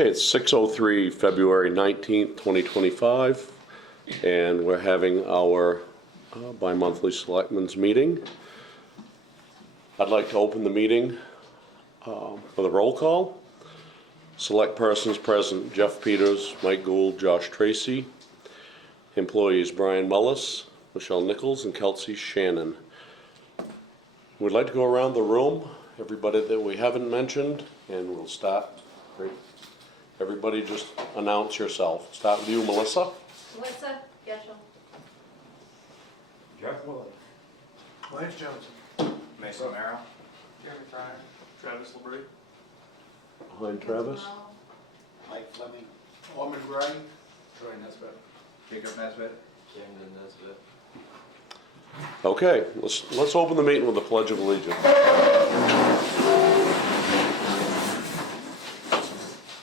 Okay, it's 6:03, February 19th, 2025, and we're having our bi-monthly selectmen's meeting. I'd like to open the meeting for the roll call. Select persons present: Jeff Peters, Mike Gould, Josh Tracy. Employees: Brian Mullis, Michelle Nichols, and Kelsey Shannon. We'd like to go around the room, everybody that we haven't mentioned, and we'll start. Great. Everybody just announce yourself. Start with you, Melissa. Melissa Getchell. Jeff Willey. Lance Johnson. Mason Merrill. Jeremy Fryer. Travis LeBrie. Behind Travis. Mike Fleming. Orman Gray. Troy Nesbitt. Jacob Nesbitt. Camden Nesbitt. Okay, let's open the meeting with the Pledge of Allegiance.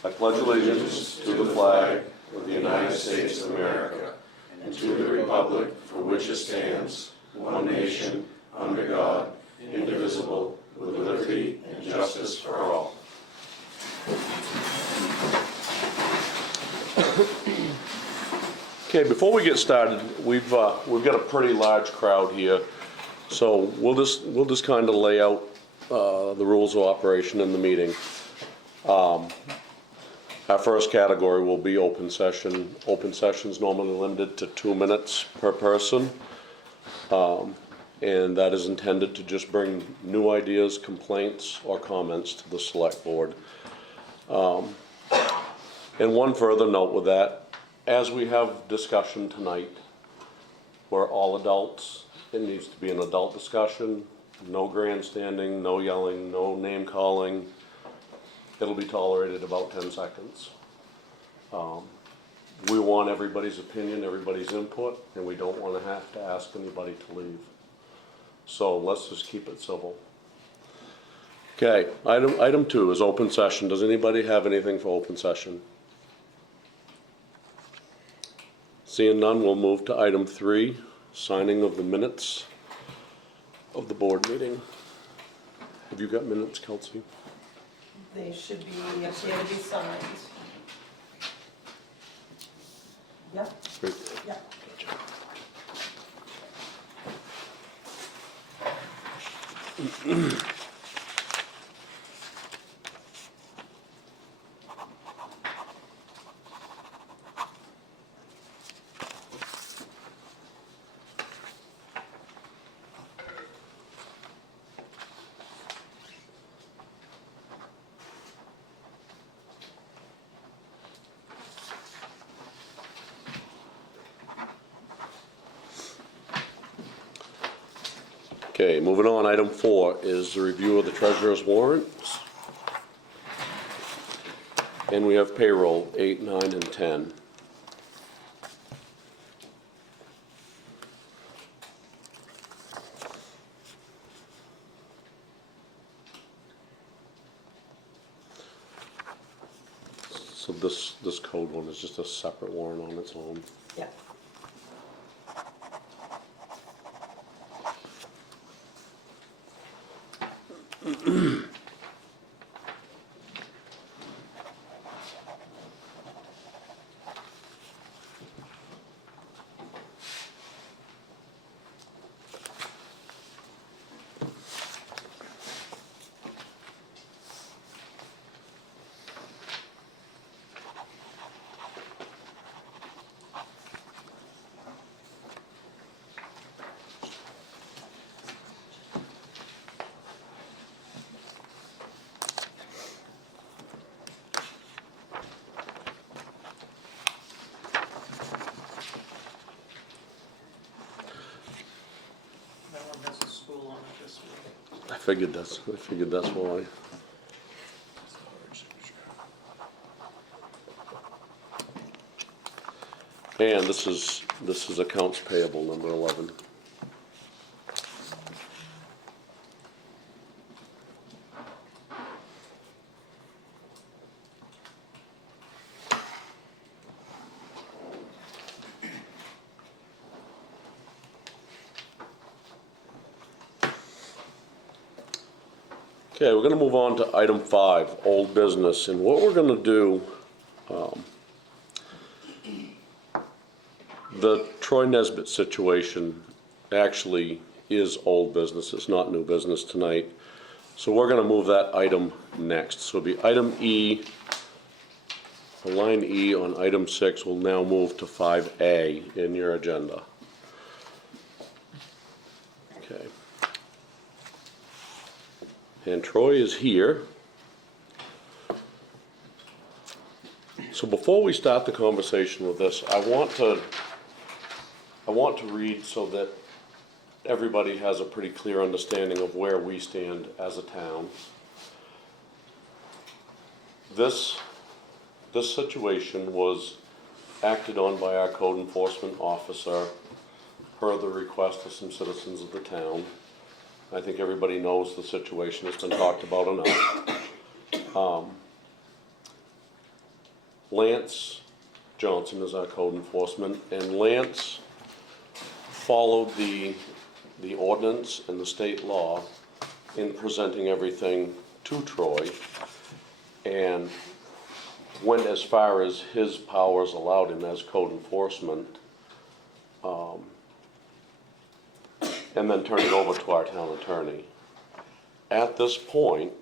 I pledge allegiance to the flag of the United States of America and to the republic for which it stands, one nation, under God, indivisible, with liberty and justice for all. Okay, before we get started, we've got a pretty large crowd here, so we'll just kind of lay out the rules of operation in the meeting. Our first category will be open session. Open session is normally limited to 2 minutes per person, and that is intended to just bring new ideas, complaints, or comments to the select board. And one further note with that, as we have discussion tonight, we're all adults. It needs to be an adult discussion, no grandstanding, no yelling, no name calling. It'll be tolerated about 10 seconds. We want everybody's opinion, everybody's input, and we don't want to have to ask anybody to leave. So let's just keep it civil. Okay, item 2 is open session. Does anybody have anything for open session? Seeing none, we'll move to item 3, signing of the minutes of the board meeting. Have you got minutes, Kelsey? They should be here to be signed. Yep, Great. yep. Okay, moving on, item 4 is the review of the treasurer's warrants. And we have payroll 8, 9, and 10. So this code one is just a separate warrant on its own. Yep. That one has a school on it this week. I figured that's why. And this is accounts payable number 11. Okay, we're going to move on to item 5, old business. And what we're going to do The Troy Nesbitt situation actually is old business, it's not new business tonight. So we're gonna move that item next. So it'll be item E, line E on item 6 will now move to 5A in your agenda. Okay. And Troy is here. So before we start the conversation with this, I want to read so that everybody has a pretty clear understanding of where we stand as a town. This situation was acted on by our code enforcement officer per the request of some citizens of the town. I think everybody knows the situation, it's been talked about enough. Lance Johnson is our code enforcement, and Lance followed the ordinance and the state law in presenting everything to Troy, and went as far as his powers allowed him as code enforcement, and then turned it over to our town attorney. At this point,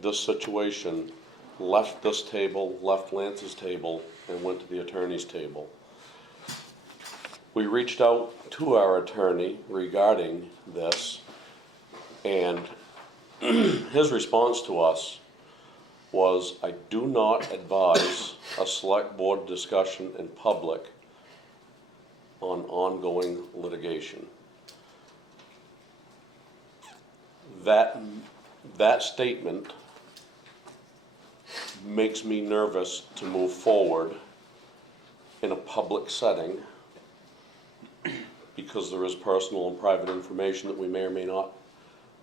this situation left this table, left Lance's table, and went to the attorney's table. We reached out to our attorney regarding this, and his response to us was, I do not advise a select board discussion in public on ongoing litigation. That statement makes me nervous to move forward in a public setting because there is personal and private information that we may or may not.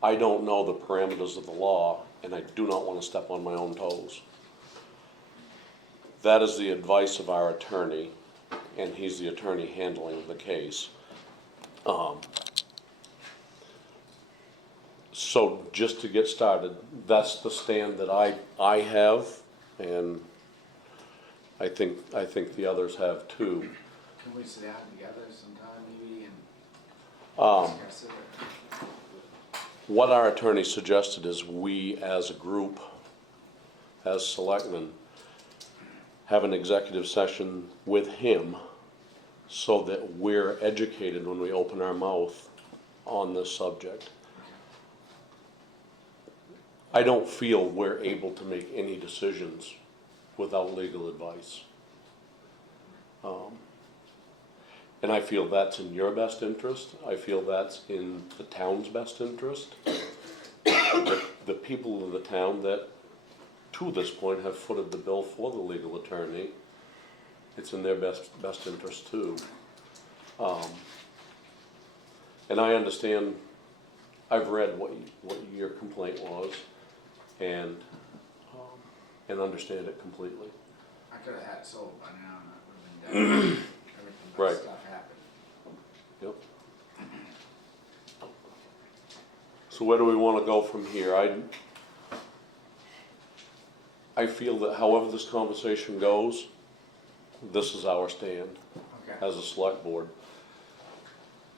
I don't know the parameters of the law, and I do not want to step on my own toes. That is the advice of our attorney, and he's the attorney handling the case. So just to get started, that's the stand that I have, and I think the others have too. Can we sit down together sometime maybe and discuss it? What our attorney suggested is we as a group, as selectmen, have an executive session with him so that we're educated when we open our mouth on this subject. I don't feel we're able to make any decisions without legal advice. And I feel that's in your best interest. I feel that's in the town's best interest. The people of the town that, to this point, have footed the bill for the legal attorney, it's in their best interest too. And I understand, I've read what your complaint was, and understand it completely. I could have had it sold by now and that would have been done. Everything but Right. stuff happened. Yep. So where do we want to go from here? I feel that however this conversation goes, this is our stand Okay. as a select board.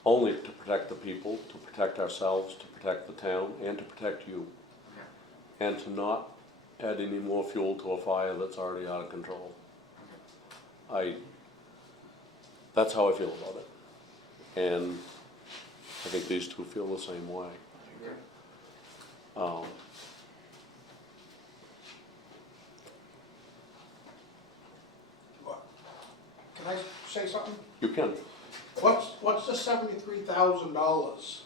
Only to protect the people, to protect ourselves, to protect the town, and to protect you. Okay. And to not add any more fuel to a fire that's already out of control. That's how I feel about it. And I think these two feel the same way. Okay. Can I say something? You can. What's the $73,000?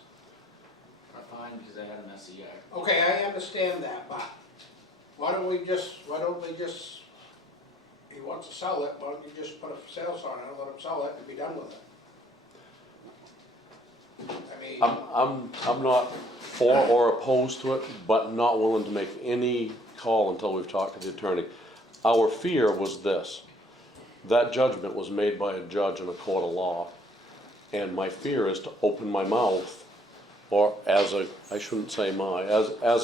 I find because I had a messy yard. Okay, I understand that, but why don't they just, he wants to sell it, why don't you just put a sale sign on it, let him sell it and be done with it? I mean, I'm not for or opposed to it, but not willing to make any call until we've talked to the attorney. Our fear was this: that judgment was made by a judge in a court of law, and my fear is to open my mouth, or as a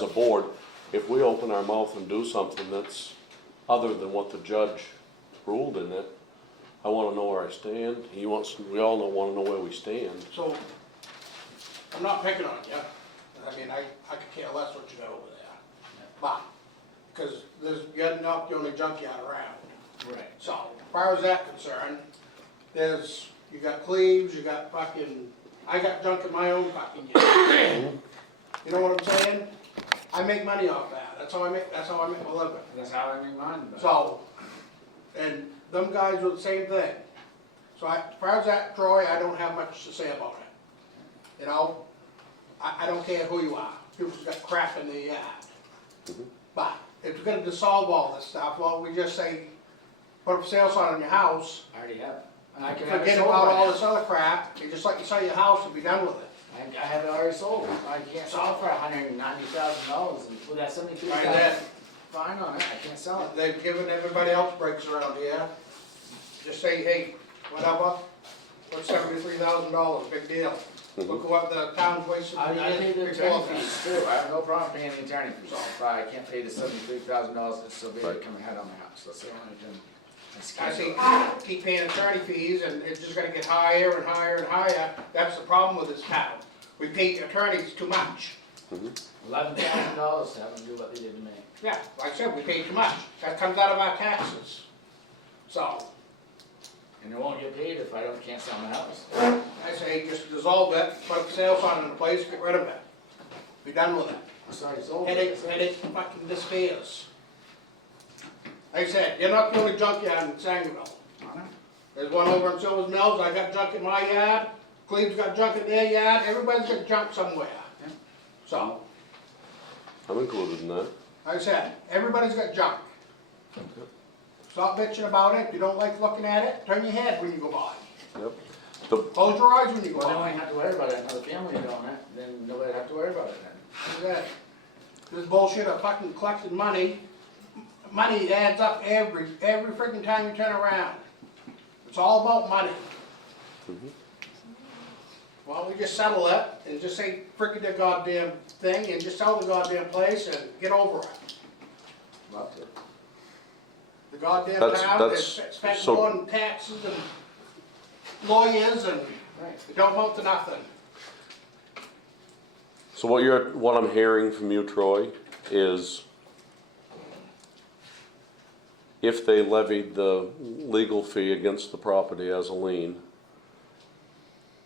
board, if we open our mouth and do something that's other than what the judge ruled in it. I wanna know where I stand, he wants, we all wanna know where we stand. So, I'm not picking on you. I mean, I could care less what you got over there. But, because you're not the only junkyard around. Right. So, as far as that concerned, you got Cleves, you got fucking, I got junk in my own fucking yard. You know what I'm saying? I make money off that, that's how I make my living. That's how I make mine, but. So, and them guys do the same thing. So as far as that, Troy, I don't have much to say about it. You know, I don't care who you are, people's got crap in their yard. But if you're gonna dissolve all this stuff, well, we just say, put a for sale sign on your house, I already have it. And I can have it forget sold about right all now. this other crap, and just like you sell your house and be done with it. I have it already sold. I can't sell it for $190,000 and with that 73,000 Right then. fine on it, I can't sell it. They've given everybody else breaks around here. Just say, hey, whatever, what's $73,000, big deal. Look at what the town's wasted. I pay the before attorney this. fees too. I have no problem paying the attorney fees, but I can't pay the $73,000 that's so big Right. coming ahead on my house. That's the only thing. I say, keep paying attorney fees, and it's just gonna get higher and higher and higher. That's the problem with this town. We pay attorneys too much. $11,000 to have them do what they did to me. Yeah, like I said, we pay too much. That comes out of our taxes. So, And it won't get paid if I can't sell my house. I say, just dissolve it, put a sale sign in the place, get rid of it. Be done with it. It's already sold. Headache fucking disappears. Like I said, you're not the only junkyard in Sangerville. There's one over in Silver's Mills, I got junk in my yard, Cleve's got junk in their yard, everybody's got junk somewhere. Yeah. So, I'm included in that. like I said, everybody's got junk. Stop bitching about it, if you don't like looking at it, turn your head when you go by. Yep. The, Close your eyes when you go Well, then we by. don't have to worry about it. Another family doing it, then nobody have to worry about it then. Like I said, this bullshit of fucking collecting money, money adds up every freaking time you turn around. It's all about money. Why don't we just settle it and just say frickin' the goddamn thing and just sell the goddamn place and get over it. Love to. The goddamn That's- town that's- is spent so- more on taxes and lawyers and Right. it don't amount to nothing. so what I'm hearing from you, Troy, is if they levied the legal fee against the property as a lien,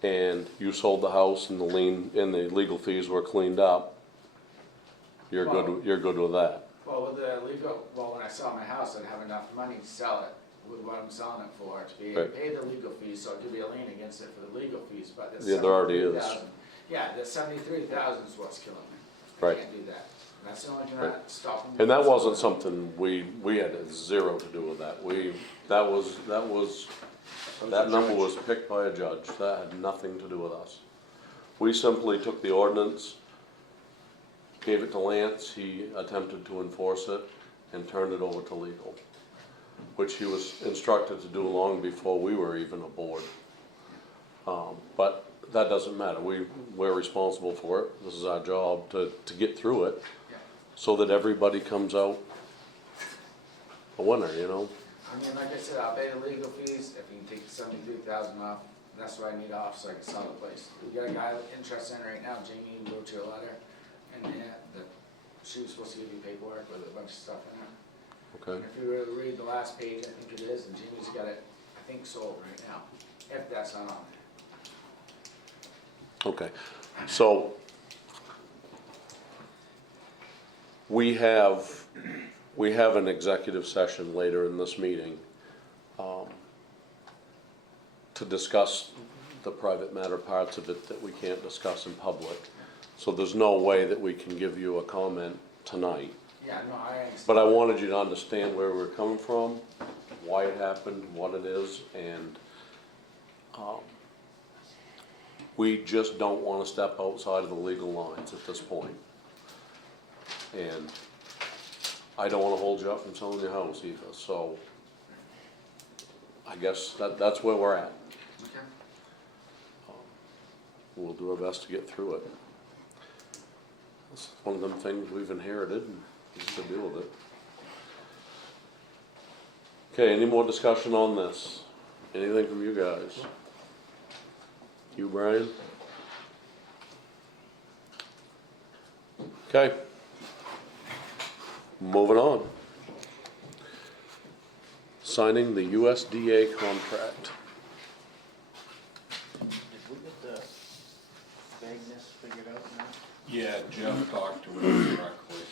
and you sold the house and the lien, and the legal fees were cleaned up, you're good with that. Well, with the legal, when I sell my house, I'd have enough money to sell it with what I'm selling it for, to be able to Right. pay the legal fees, so it could be a lien against it for the legal fees, but the Yeah, there already is. 73,000 Yeah, the 73,000 is what's killing me. Right. I can't do that. That's the only thing Right. that's stopping me. And that from wasn't selling it. something we had zero to do with that. That number was picked by a judge. That had nothing to do with us. We simply took the ordinance, gave it to Lance, he attempted to enforce it, and turned it over to legal, which he was instructed to do long before we were even aboard. But that doesn't matter. We're responsible for it. This is our job to get through it, Yeah. so that everybody comes out a winner, you know? I mean, like I said, I'll pay the legal fees, if you can take the 73,000 off, that's what I need off, so I can sell the place. We got a guy interested in it right now, Jamie wrote you a letter, and that she was supposed to give you paperwork with a bunch of stuff in it. Okay. And if you were to read the last page, I think it is, and Jamie's got it, I think, sold right now, if that's not on there. Okay, so we have an executive session later in this meeting to discuss the private matter parts of it that we can't discuss in public. So there's no way that we can give you a comment tonight. Yeah, no, I understand. But I wanted you to understand where we're coming from, why it happened, what it is, and we just don't want to step outside of the legal lines at this point. And I don't want to hold you up from selling your house either, so I guess that's where we're at. Okay. We'll do our best to get through it. It's one of them things we've inherited, and we have to deal with it. Okay, any more discussion on this? Anything from you guys? You, Brian? Okay. Moving on. Signing the USDA contract. Did we get the vagueness figured out now? Yeah, Jeff talked to him directly.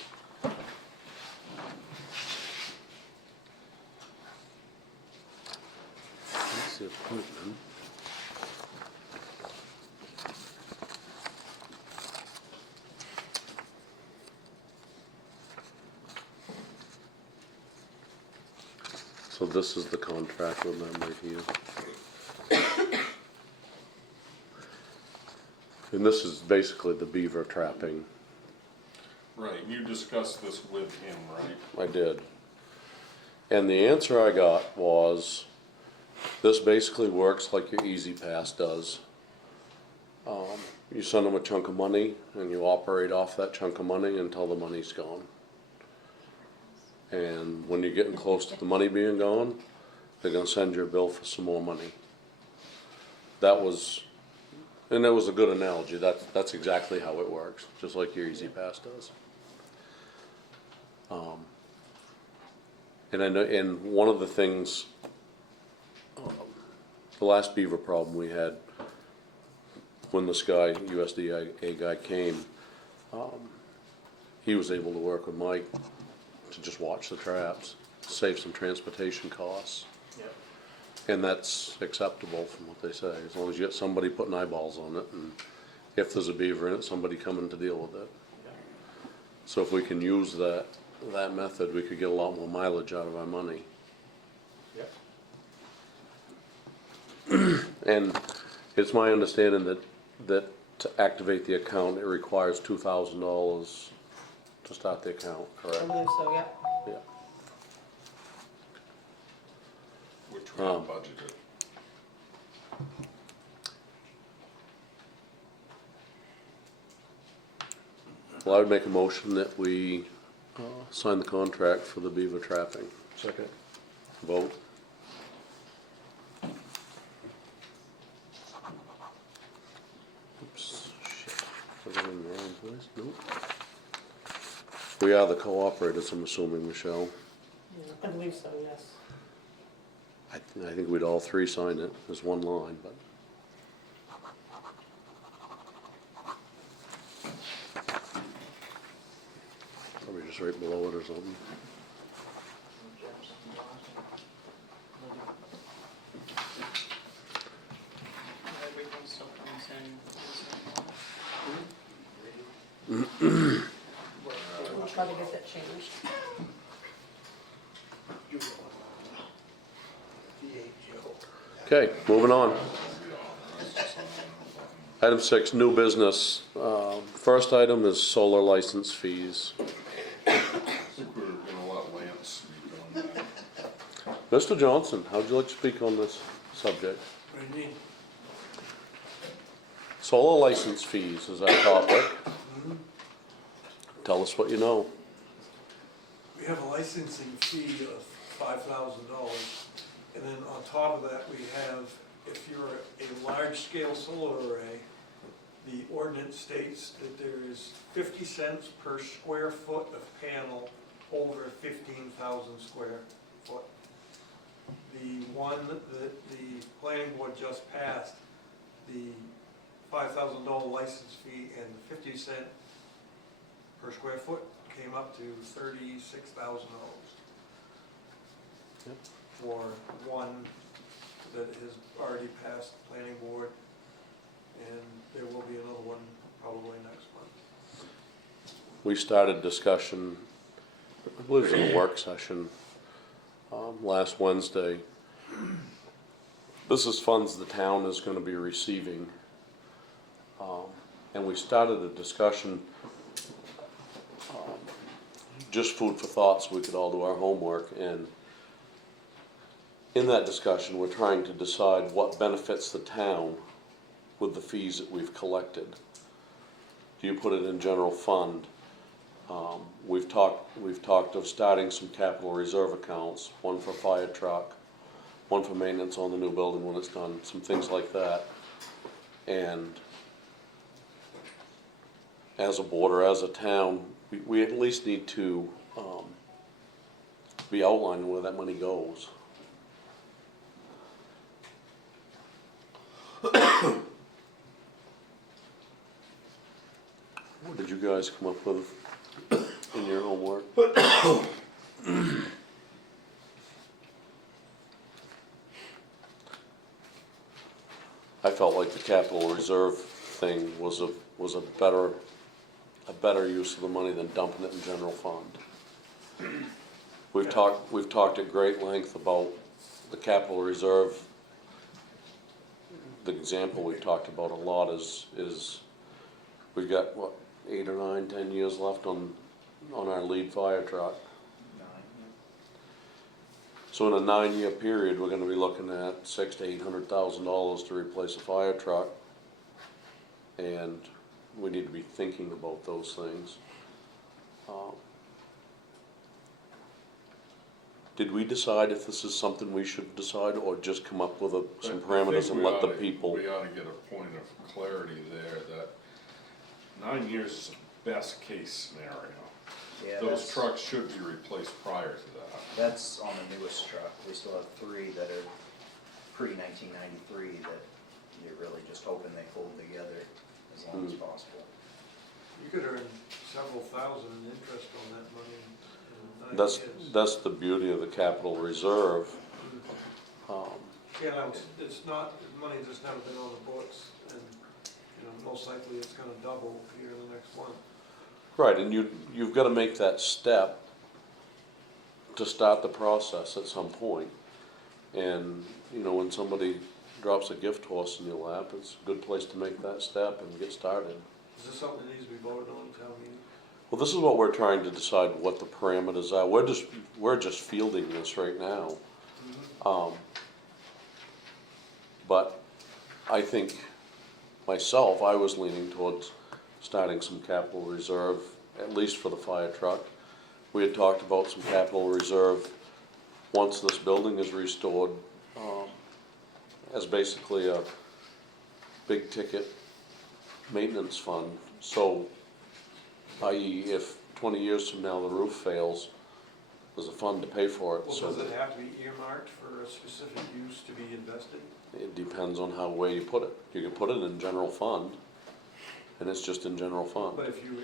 That's the appointment. So this is the contract with them right here. And this is basically the beaver trapping. Right, you discussed this with him, right? I did. And the answer I got was, this basically works like your Easy Pass does. You send them a chunk of money and you operate off that chunk of money until the money's gone. And when you're getting close to the money being gone, they're gonna send you a bill for some more money. That was, and that was a good analogy, that's exactly how it works, just like your Easy Pass does. And I know, and one of the things, the last beaver problem we had, when this guy, USDA guy came, he was able to work with Mike to just watch the traps, save some transportation costs. Yep. And that's acceptable from what they say, as long as you get somebody putting eyeballs on it, and if there's a beaver in it, somebody coming to deal with it. So if we can use that method, we could get a lot more mileage out of our money. Yep. And it's my understanding that to activate the account, it requires $2,000 to start the account, I correct? believe so, yeah. Yeah. Which we have budgeted. Well, I would make a motion that we sign the contract for the beaver trapping. Second. Vote. Oops, shit. Was I in the wrong place? Nope. We are the cooperators, I'm assuming, Michelle. Yeah, I believe so, yes. I think we'd all three sign it as one line, but. Probably just right below it or something. Everything still comes in. We'll try to get that changed. Okay, moving on. Item 6, new business. First item is solar license fees. I think we were gonna let Lance speak on that. Mr. Johnson, how'd you like to speak on this subject? Solar license fees is our topic. Tell us what you know. We have a licensing fee of $5,000, and then on top of that, we have, if you're a large-scale solar array, the ordinance states that there is 50 cents per square foot of panel over 15,000 square foot. The one that the planning board just passed, the $5,000 license fee and 50 cent per square foot came up to $36,000 Yep. for one that has already passed the planning board, and there will be another one probably next month. We started discussion, I believe it was in a work session, last Wednesday. This is funds the town is gonna be receiving. And we started a discussion, just food for thought, so we could all do our homework, and in that discussion, we're trying to decide what benefits the town with the fees that we've collected. Do you put it in general fund? We've talked of starting some capital reserve accounts, one for fire truck, one for maintenance on the new building when it's done, some things like that. And as a board or as a town, we at least need to, be outlining where that money goes. What did you guys come up with in your homework? I felt like the capital reserve thing was a better use of the money than dumping it in general fund. We've talked at great length about the capital reserve. The example we've talked about a lot is we've got, what, 8 or 9, 10 years left on our lead fire truck. 9. So in a 9-year period, we're gonna be looking at $600,000 to $800,000 to replace a fire truck. And we need to be thinking about those things. Did we decide if this is something we should decide, or just come up with some parameters and let the people? We ought to get a point of clarity there that 9 years is the best case scenario. Yeah, Those trucks should be replaced prior to that. That's on the newest truck. We still have 3 that are pre-1993 that you're really just hoping they hold together as long as possible. You could earn several thousand in interest on that money in 9 years. That's the beauty of the capital reserve. You know, it's not, money that's never been on the books, and, you know, most likely it's gonna double here in the next month. Right, and you've gotta make that step to start the process at some point. And, you know, when somebody drops a gift horse in your lap, it's a good place to make that step and get started. Is this something that needs to be voted on in town meeting? Well, this is what we're trying to decide what the parameters are. We're just fielding this right now. But I think myself, I was leaning towards starting some capital reserve, at least for the fire truck. We had talked about some capital reserve once this building is restored, as basically a big ticket maintenance fund. So, i.e., if 20 years from now the roof fails, there's a fund to pay for it. Well, So does it have to be earmarked for a specific use to be invested? it depends on how way you put it. You can put it in general fund, and it's just in general fund. But if you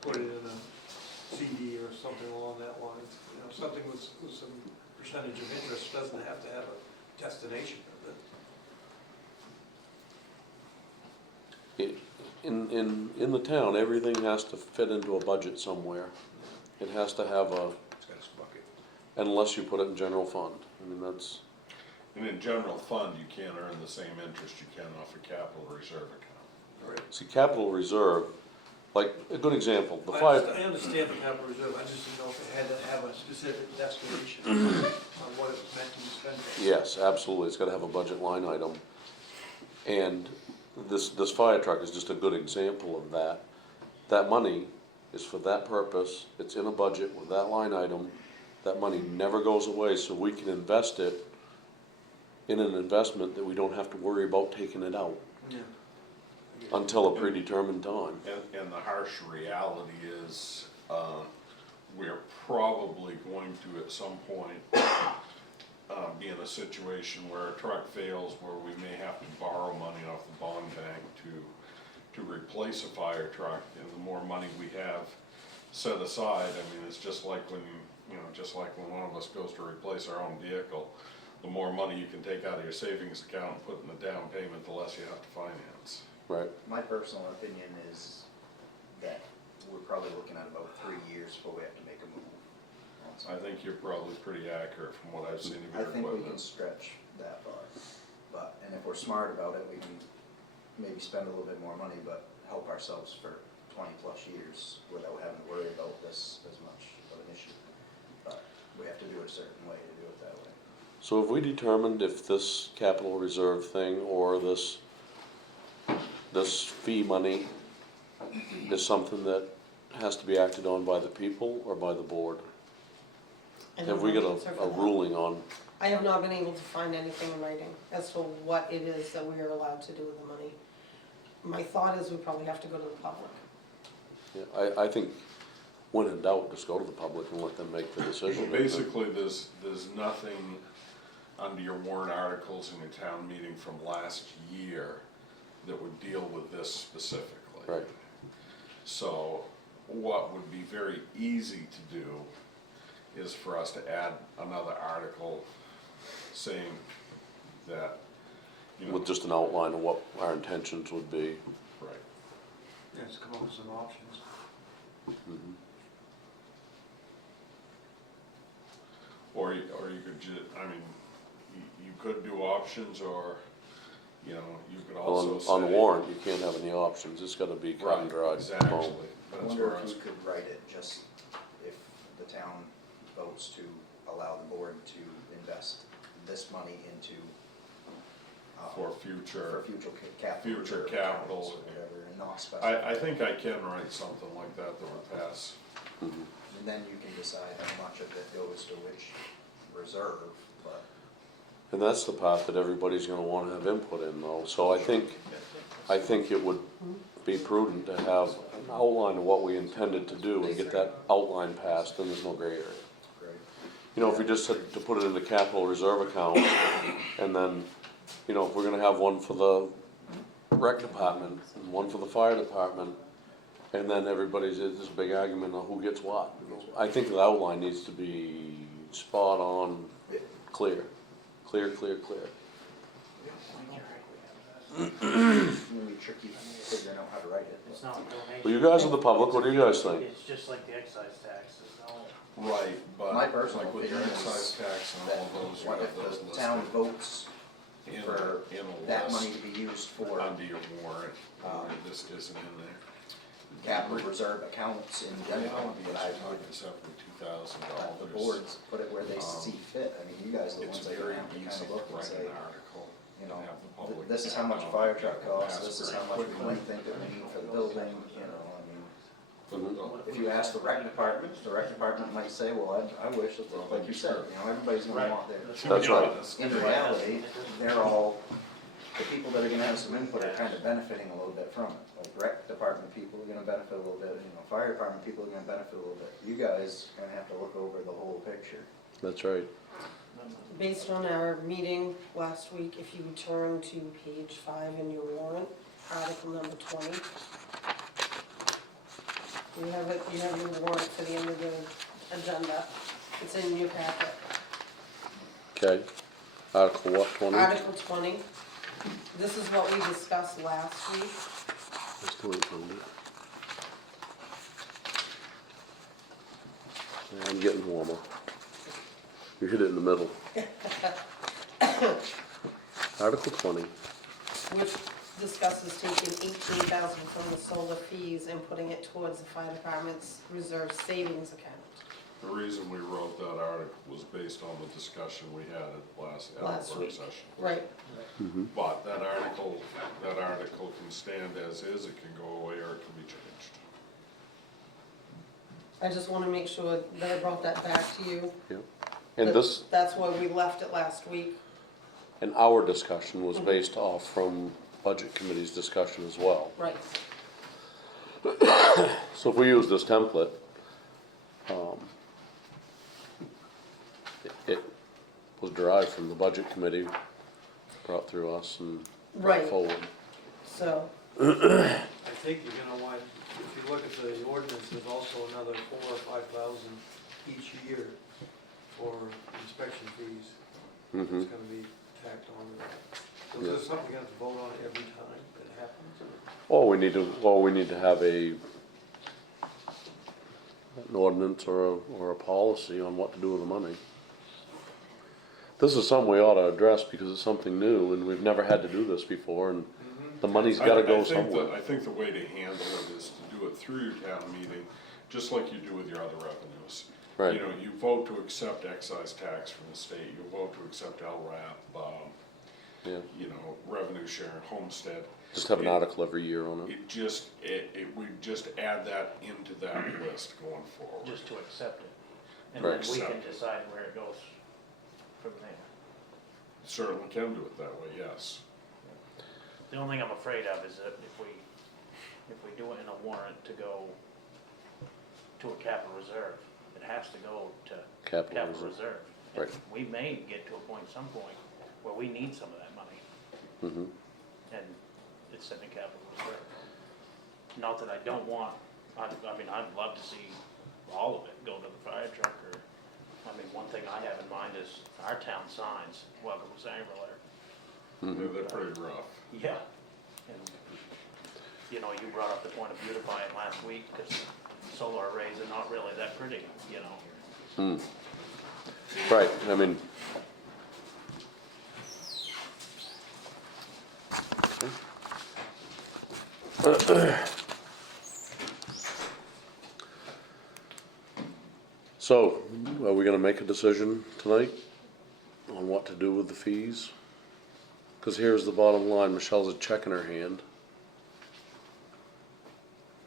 put it in a CD or something along that line, you know, something with some percentage of interest, doesn't have to have a destination of it. In the town, everything has to fit into a budget somewhere. It has to have a, It's got its bucket. unless you put it in general fund. I mean, that's, And in general fund, you can't earn the same interest you can off a capital reserve account. see, capital reserve, like, a good example, the I fire, understand the capital reserve, I just didn't know if it had to have a specific destination on what it was meant to be spent on. yes, absolutely, it's gotta have a budget line item. And this fire truck is just a good example of that. That money is for that purpose, it's in a budget with that line item, that money never goes away, so we can invest it in an investment that we don't have to worry about taking it out Yeah. until a predetermined time. And the harsh reality is, we're probably going to at some point, be in a situation where a truck fails, where we may have to borrow money off the bond bank to replace a fire truck, and the more money we have set aside, I mean, it's just like when, just like when one of us goes to replace our own vehicle, the more money you can take out of your savings account and put in the down payment, the less you have to finance. Right, My personal opinion is that we're probably looking at about 3 years before we have to make a move. on I something. think you're probably pretty accurate from what I've seen of I your think we can equipment. stretch that far, and if we're smart about it, we can maybe spend a little bit more money, but help ourselves for 20+ years without having to worry about this as much of an issue. But we have to do it a certain way to do it that way. so have we determined if this capital reserve thing or this fee money is something that has to be acted on by the people or by the board? I don't Have we have got an answer for a that. ruling on, I have not been able to find anything in writing as to what it is that we are allowed to do with the money. My thought is we probably have to go to the public. yeah, I think when in doubt, just go to the public and let them make the decision. Basically, there's nothing under your warrant articles in your town meeting from last year that would deal with this specifically. Right, So what would be very easy to do is for us to add another article saying that, you know. with just an outline of what our intentions would be. Right. Yeah, just come up with some options. Or you could I mean, you could do options, or, you know, you could Well, also say. on the warrant, you can't have any options, it's gotta be cut and Right, dried. exactly. Boom. I That's wonder where I if was, you could write it just if the town votes to allow the board to invest this money into, for for future, future capital. Future reserve capital. accounts or whatever, and not specify. I think I can write something like that that would pass. And then you can decide how much of it goes to which reserve, but. And that's the part that everybody's gonna wanna have input in though, so I think it would be prudent to have an outline of what we intended to do and get that outline passed, then there's no gray area. Great. You know, if we just said to put it in the capital reserve account, and then, you know, if we're gonna have one for the rec department, and one for the fire department, and then everybody's, this big argument on who gets what. I think the outline needs to be spot on, clear, clear. It's gonna be tricky figuring out how to write it. It's not a donation. Well, you guys are the public, what do you guys think? It's just like the excise tax, there's no. Right, but My personal like with your opinion is excise tax and that all of those, you what have if those the listed town votes in for a that list money to be used for under your warrant, this isn't in there. capital reserve accounts in general, but I would Separate $2,000. let the boards put it where they see fit. I mean, you guys are the It's ones that are very gonna have to kind easy of to look and write say, an article. you know, have the public this is how much a act fire on it, truck and costs, pass this is very how much we quickly. might think that we need for the building, you know, I mean. If you ask the rec department might say, well, I wish, that, like you said, you know, everybody's gonna want their. That's right. In reality, they're all, the people that are gonna have some input are kind of benefiting a little bit from it. Like rec department people are gonna benefit a little bit, you know, fire department people are gonna benefit a little bit. You guys are gonna have to look over the whole picture. That's right. Based on our meeting last week, if you turn to page 5 in your warrant, article number 20. You have your warrant for the end of the agenda. It's in your packet. Okay, Article what, 20? Article 20. This is what we discussed last week. I still ain't found it. Yeah, I'm getting warmer. You hit it in the middle. Article 20, Which discusses taking 18,000 from the solar fees and putting it towards the fire department's reserve savings account. The reason we wrote that article was based on the discussion we had at Last last work week. session. Right, But that article can stand as is, it can go away, or it can be changed. I just wanna make sure that I brought that back to you. yeah. And this, That's why we left it last week. and our discussion was based off from Budget Committee's discussion as well. Right, So if we use this template, it was derived from the Budget Committee, brought through us and brought Right. forward. so, I think you're gonna want, if you look at the ordinance, there's also another 4,000 or 5,000 each year for inspection fees. It's Mhm. gonna be tacked on to that. So Yeah. is this something you have to vote on every time that happens? Or we need to have an ordinance or a policy on what to do with the money. This is something we ought to address because it's something new and we've never had to do this before and the money's gotta go somewhere. I think the way to handle it is to do it through your town meeting, just like you do with your other revenues. Right. You know, you vote to accept excise tax from the state, you vote to accept LRAP, Yeah. you know, revenue share and homestead. Just have an article every year on it. We just add that into that list going forward. Just to accept it. And then Right. we can Accept it. decide where it goes from there. Certainly can do it that way, yes. The only thing I'm afraid of is that if we do it in a warrant to go to a capital reserve, it has to go to Capital capital reserve. reserve. Right. And we may get to a point, some point, where we need some of that money, Mhm. and it's sitting in capital reserve. Not that I don't want, I mean, I'd love to see all of it go to the fire truck, or, I mean, one thing I have in mind is our town signs, welcome to Sangerville. They're pretty rough. Yeah. And, you know, you brought up the point of beautifying last week, because solar arrays are not really that pretty, you know? Right, I mean. So, are we gonna make a decision tonight on what to do with the fees? Cause here's the bottom line, Michelle's a check in her hand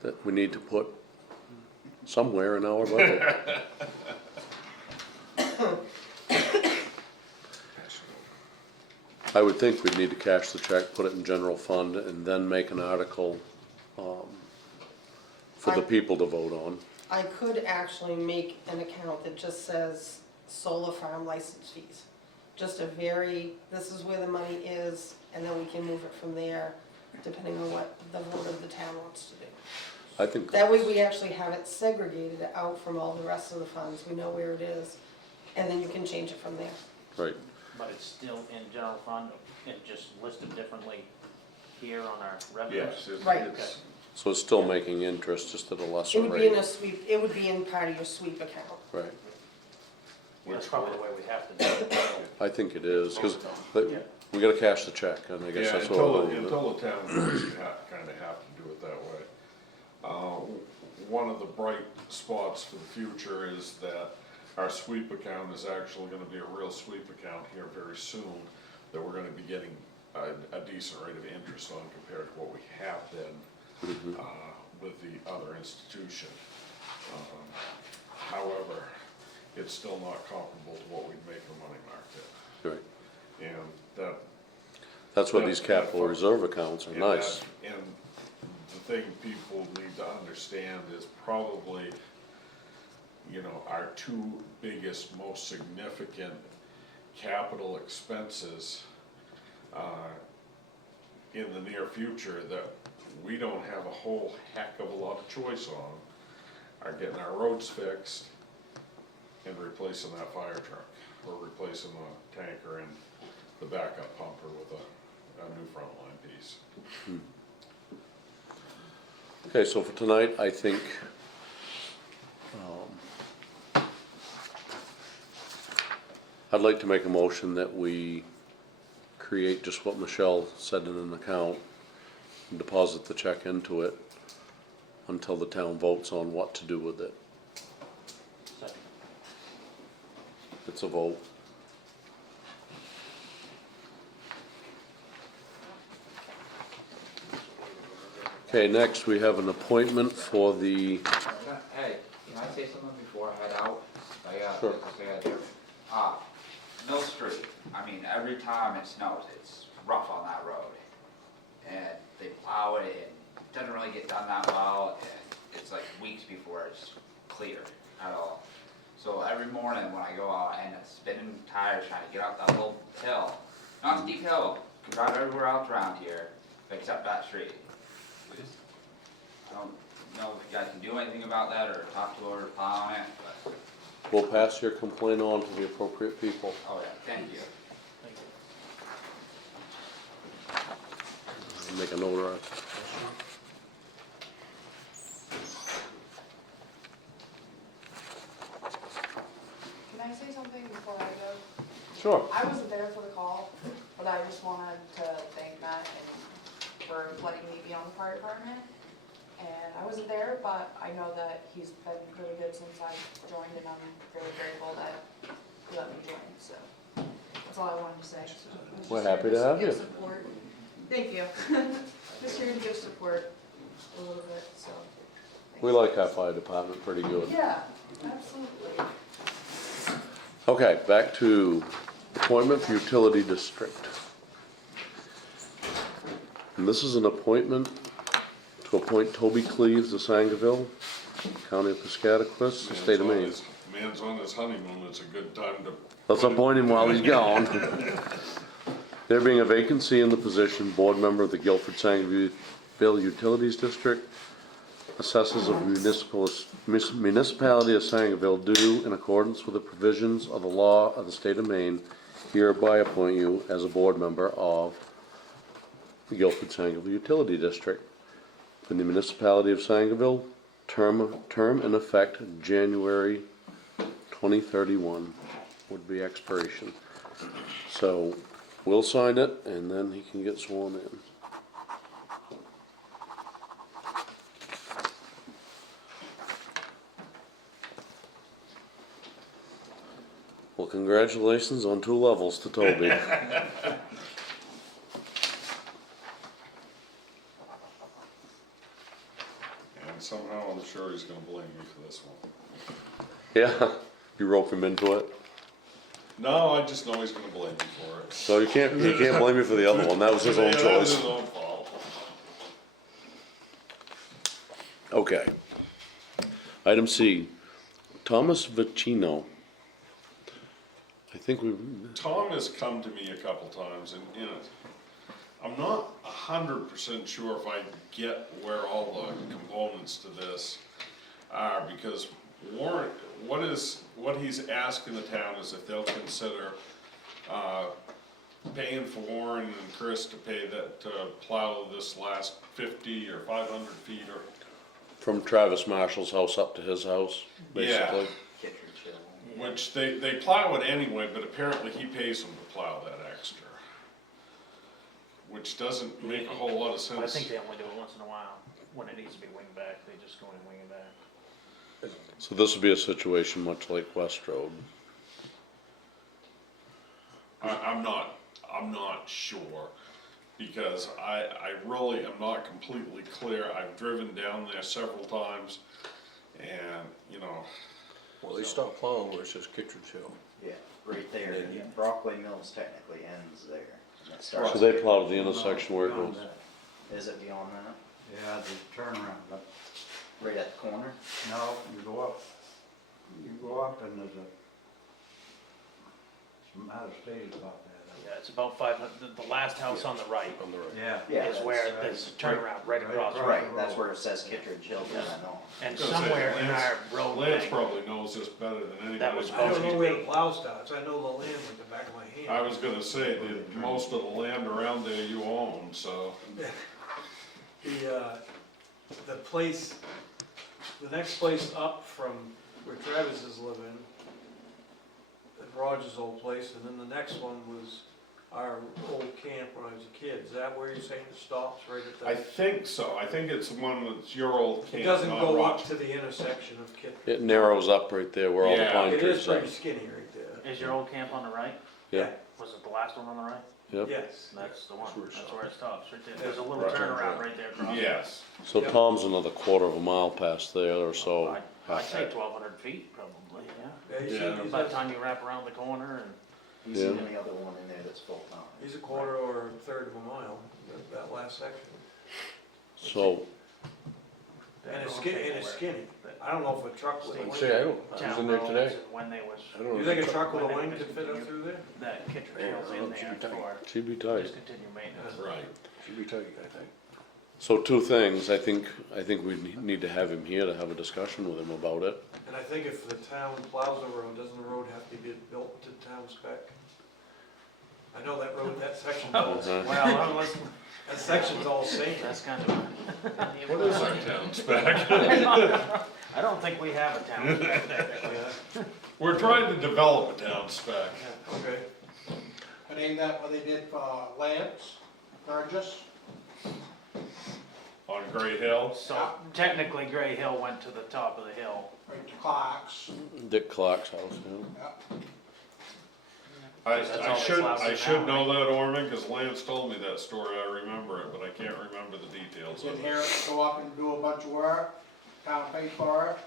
that we need to put somewhere in our budget. I would think we'd need to cash the check, put it in general fund, and then make an article, for the people to vote on. I could actually make an account that just says solar farm license fees. Just a very, this is where the money is, and then we can move it from there, depending on what the vote of the town wants to do. I think, That way we actually have it segregated out from all the rest of the funds, we know where it is, and then you can change it from there. right, But it's still in general fund, and just listed differently here on our revenues? Yes, it's, Right. it's, so it's still making interest, just at a It lesser would be in rate, a sweep, it would be in part of your sweep account. right? That's probably the way we have to do it. I think it is, cause Yeah. we gotta cash the check, and I guess yeah, that's what we're doing. until the town does, you kinda have to do it that way. One of the bright spots for the future is that our sweep account is actually gonna be a real sweep account here very soon, that we're gonna be getting a decent rate of interest on compared to what we have been, with the other institution. However, it's still not comparable to what we'd make in the money market, Right, and that. that's what these capital reserve accounts are and nice. that- And the thing people need to understand is probably, you know, our two biggest, most significant capital expenses in the near future that we don't have a whole heck of a lot of choice on are getting our roads fixed and replacing that fire truck, or replacing the tanker and the backup pumper with a new front line piece. Okay, so for tonight, I think, I'd like to make a motion that we create just what Michelle said in an account, and deposit the check into it until the town votes on what to do with it. Second. It's a vote. Okay, next we have an appointment for the, Hey, can I say something before I head out? I got Sure. business I gotta do. Mill Street, I mean, every time it snows, it's rough on that road. And they plow it, and it doesn't really get done that well, and it's like weeks before it's clear at all. So every morning when I go out, I end up spinning tires trying to get up that little hill. Not a steep hill, can drive everywhere else around here, except that street. I don't know if you guys can do anything about that or talk to whoever's plowing it, but, we'll pass your complaint on to the appropriate people. oh yeah, thank you. Thank you. Make a note of it. Can I say something before I go? Sure. I wasn't there for the call, but I just wanted to thank Matt for letting me be on the fire department. And I wasn't there, but I know that he's been really good since I joined, and I'm really grateful that he let me join, so. That's all I wanted to say. Just We're here happy to have give you. support. Thank you. Just here to give support a little bit, so. We like our fire department pretty good. Yeah, absolutely. Okay, back to appointment for utility district. And this is an appointment to appoint Toby Cleaves to Sangerville, County of Piscataquis, the state of Maine. Man's on his honeymoon, it's a good time to. Let's appoint him while he's gone. There being a vacancy in the position, board member of the Guilford Sangerville Utilities District, assessors of municipality of Sangerville do in accordance with the provisions of the law of the state of Maine, hereby appoint you as a board member of the Guilford Sangerville Utility District in the municipality of Sangerville, term in effect January 2031 would be expiration. So we'll sign it and then he can get sworn in. Well, congratulations on 2 levels to Toby. And somehow I'm sure he's gonna blame me for this one. Yeah, you rope him into it. No, I just know he's gonna blame me for it. So you can't blame me for the other one, that was his own Yeah, that was choice. his own fault. Okay. Item C, Thomas Vicino. I think we, Tom has come to me a couple times and, you know, I'm not 100% sure if I get where all the components to this are, because Warren, what he's asking the town is if they'll consider, paying for Warren and Chris to pay that, to plow this last 50 or 500 feet or. from Travis Marshall's house up to his house, basically. Kittredge Hill. Which they plow it anyway, but apparently he pays them to plow that extra. Which doesn't make a whole lot of sense. I think they only do it once in a while, when it needs to be winged back, they just go and wing it back. So this would be a situation much like West Road. I'm not sure, because I really am not completely clear. I've driven down there several times, and, you know, Well, they stopped plowing where it says Kittredge Hill. Yeah, right there, Yeah. Brockway Mills technically ends there. And it starts So they there. plowed the intersection where it goes. Is it beyond that? Yeah, the turnaround, but Right at the corner? no, you go up and there's some out of state about that. Yeah, it's about 500, the last house on the right On the right. Yeah. Yeah, is where there's a turnaround right across. Right. Right, that's where it says Kittredge Hill, yeah, I know. And Gonna say, somewhere in Lance- our road Lance thing, probably knows this better than anybody. That was I don't know where the plow starts, I know the land like the back of my hand. I was gonna say that most of the land around there you own, so. The place, the next place up from where Travis is living, at Roger's old place, and then the next one was our old camp when I was a kid. Is that where you're saying it stops, right at I the? think so. I think it's the one that's your old camp. It doesn't not go Roch- up to the intersection of Kit. It narrows up right there where all the Yeah. pine It is trees are. pretty skinny right there. is your old camp on the right? Yeah. Was it the last one on the right? Yep. Yes. That's the one, That's where it that's where it stops, right there. Yeah. There's a little Right. turnaround right there across. Yes. So Tom's another quarter of a mile past there or so. I'd say 1,200 feet probably, yeah. Yeah, Yeah. he's By the a, time you wrap around the corner and, He's Yeah. the only other one in there that's full power. he's a quarter or a third of a mile, that last section. So, And it's skinny. I don't know if a truck with a I'd wing. say I don't, I was town in there roads today. and when they was, I don't know. You think a truck with a wing could fit up through there? that Kittredge Yeah, Hill's in it should there be tight. for she'd be tight. discontinued maintenance. Right. Should be tight, I think. So 2 things, I think we need to have him here to have a discussion with him about it. And I think if the town plows the road, doesn't the road have to be built to town spec? I know that road, that section's all, Uh-huh. Well, let's, that section's all sand. that's kind of. What is our town spec? I don't think we have a town spec there. Yeah, We're trying to develop a town spec. okay. And ain't that what they did for Lance Burgess? On Gray Hill. So technically Gray Hill went to the top of the hill. Right to Clark's. Dick Clark's house, yeah. Yeah. That's all that's allowed I to should now, know that, Orman, cause Lance told me that story, I remember it, but I can't remember the details of Didn't it. hear it, go up and do a bunch of work, town paid for it.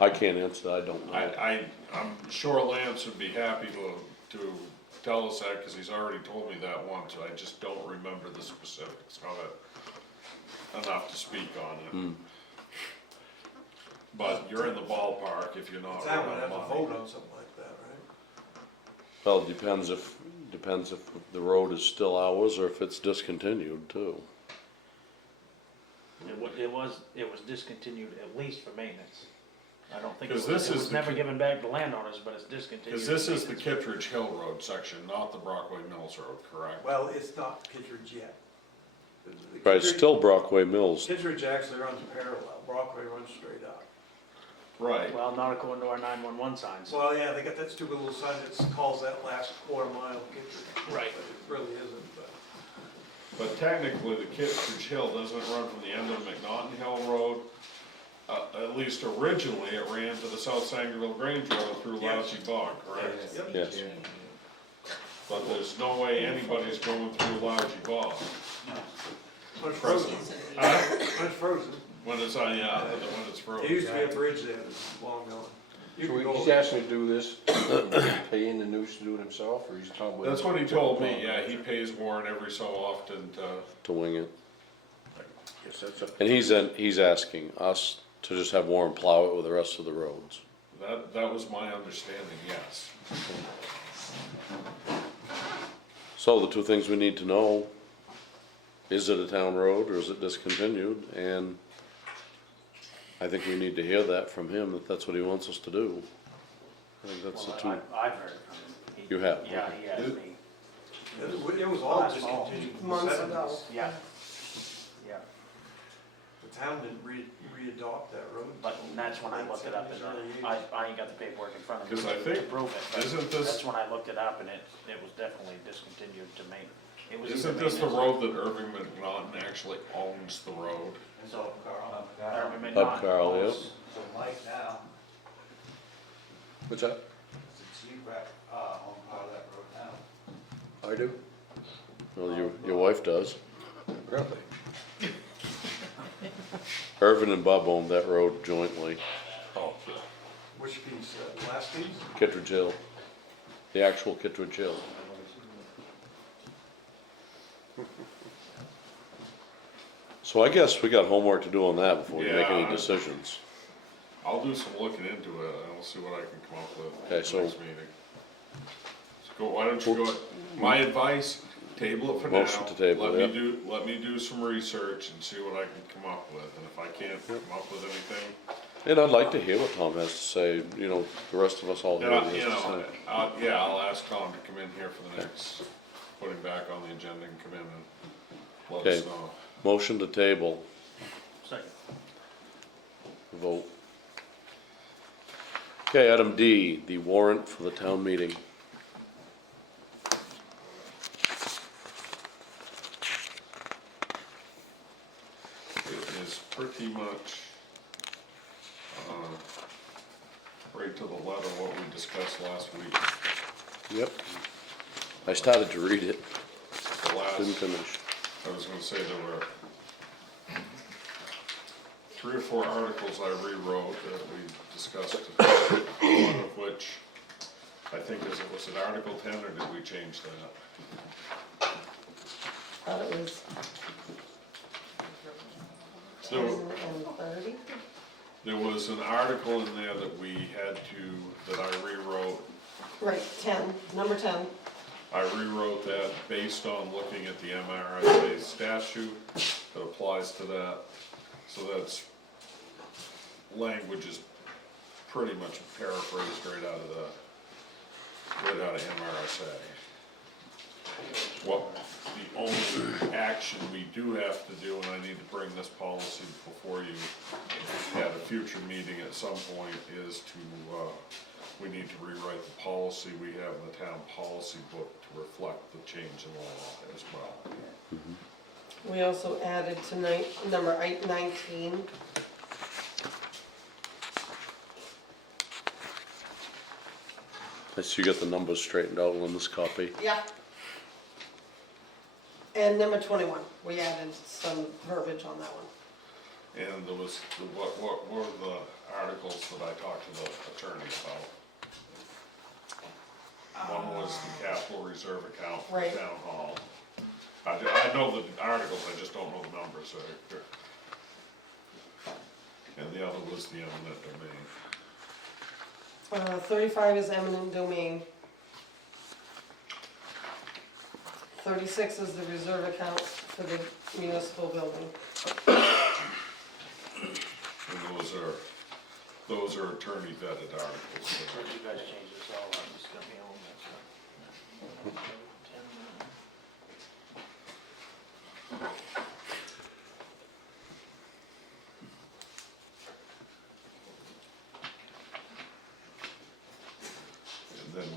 I can't answer that, I don't know. I'm sure Lance would be happy to tell us that, cause he's already told me that once, I just don't remember the specifics of it enough to speak on it. But you're in the ballpark if you're not The town running would have to money. vote on something like that, right? Well, it depends if the road is still ours or if it's discontinued too. It was discontinued at least for maintenance. I don't think it 'Cause was, this it is was the never ki- given back to landowners, but it's discontinued. Cause this for is the maintenance. Kittredge Hill Road section, not the Brockway Mills Road, correct? Well, it's not Kittredge yet. The Right, it's Kittredge- still Brockway Mills. Kittredge actually runs parallel, Brockway runs straight up. Right, Well, not according to our 911 signs. Well, yeah, they got that stupid little sign that calls that last quarter mile Kittredge. Right. But it really isn't, but. but technically, the Kittredge Hill doesn't run from the end of McNaughton Hill Road. At least originally, it ran to the South Sangerville Grange Road through Yes. Louchy Bog, correct? Yep. Yes. But there's no way anybody's going through Louchy Bog. When it's frozen. Huh? When it's frozen. When it's on, yeah, when it's There used to be a frozen. bridge there, that's long gone. You So can go he's over it. asking to do this, paying the news to do it himself, or he's talking with? That's what he told me, yeah, he pays Warren every so often To wing it. Yes, that's a, And he's asking us to just have Warren plow it with the rest of the roads. that was my understanding, yes. So the two things we need to know, is it a town road or is it discontinued? And I think we need to hear that from him, that that's what he wants us to do. I think that's the Well, two. I've heard it from him. You have? Yeah, he asked me. It was all Last fall. discontinued in the Months ago. 70s. Yeah. Yeah, The town didn't re-adopt that road. but that's when I looked it up, and I ain't got the paperwork in front of me 'Cause I to think- prove it, but isn't this- that's when I looked it up, and it was definitely discontinued to me. It was Isn't either this the maintenance- road that Irving McNaughton actually owns the road? So, Irving Bud McNaughton Carl, yep. owns- So Mike now, what's that? since you back, on part of that road now. I do? Well, your wife does. Really? Irvin and Bub owned that road jointly, Oh, Which piece, last piece? Kittredge Hill, the actual Kittredge Hill. So I guess we got homework to do on that before we make any Yeah. decisions. I'll do some looking into it, and I'll see what I can come up with Okay, at the so- next meeting. So go, why don't you go, my advice, table it for now. Motion to table, Let me do some research and see what I can come up with, and if I can't come up with anything, And I'd like to hear what Tom has to say, you know, the rest of us all hear then what he has to say. I'll ask Tom to come in here for the next, put him back on the agenda and come in and let us Okay. know. Motion to table, Second. vote. Okay, item D, the warrant for the town meeting. It is pretty much, right to the letter what we discussed last week. Yep. I started to read it, The last. didn't finish. I was gonna say there were 3 or 4 articles I rewrote that we discussed, one of which, I think was it Article 10, or did we change that? Thought it was So 10 and 30. there was an article in there that we had to, that I rewrote. Right, 10, number 10. I rewrote that based on looking at the MRSA statute that applies to that. So that's, language is pretty much paraphrased right out of MRSA. What, the only action we do have to do, and I need to bring this policy before you at a future meeting at some point, is to, we need to rewrite the policy we have in the town policy book to reflect the change in law as well. We also added tonight, number 19. I see you got the numbers straightened out on this copy. Yeah. And number 21, we added some verbiage on that one. And there was, what were the articles that I talked to the attorney about? One was the capital reserve account for Right. town hall. I know the articles, I just don't know the numbers. And the other was the eminent domain. 35 is eminent domain. 36 is the reserve account for the municipal building. And those are attorney vetted articles. Where'd you guys change this all up? Just got me home, that's right. And then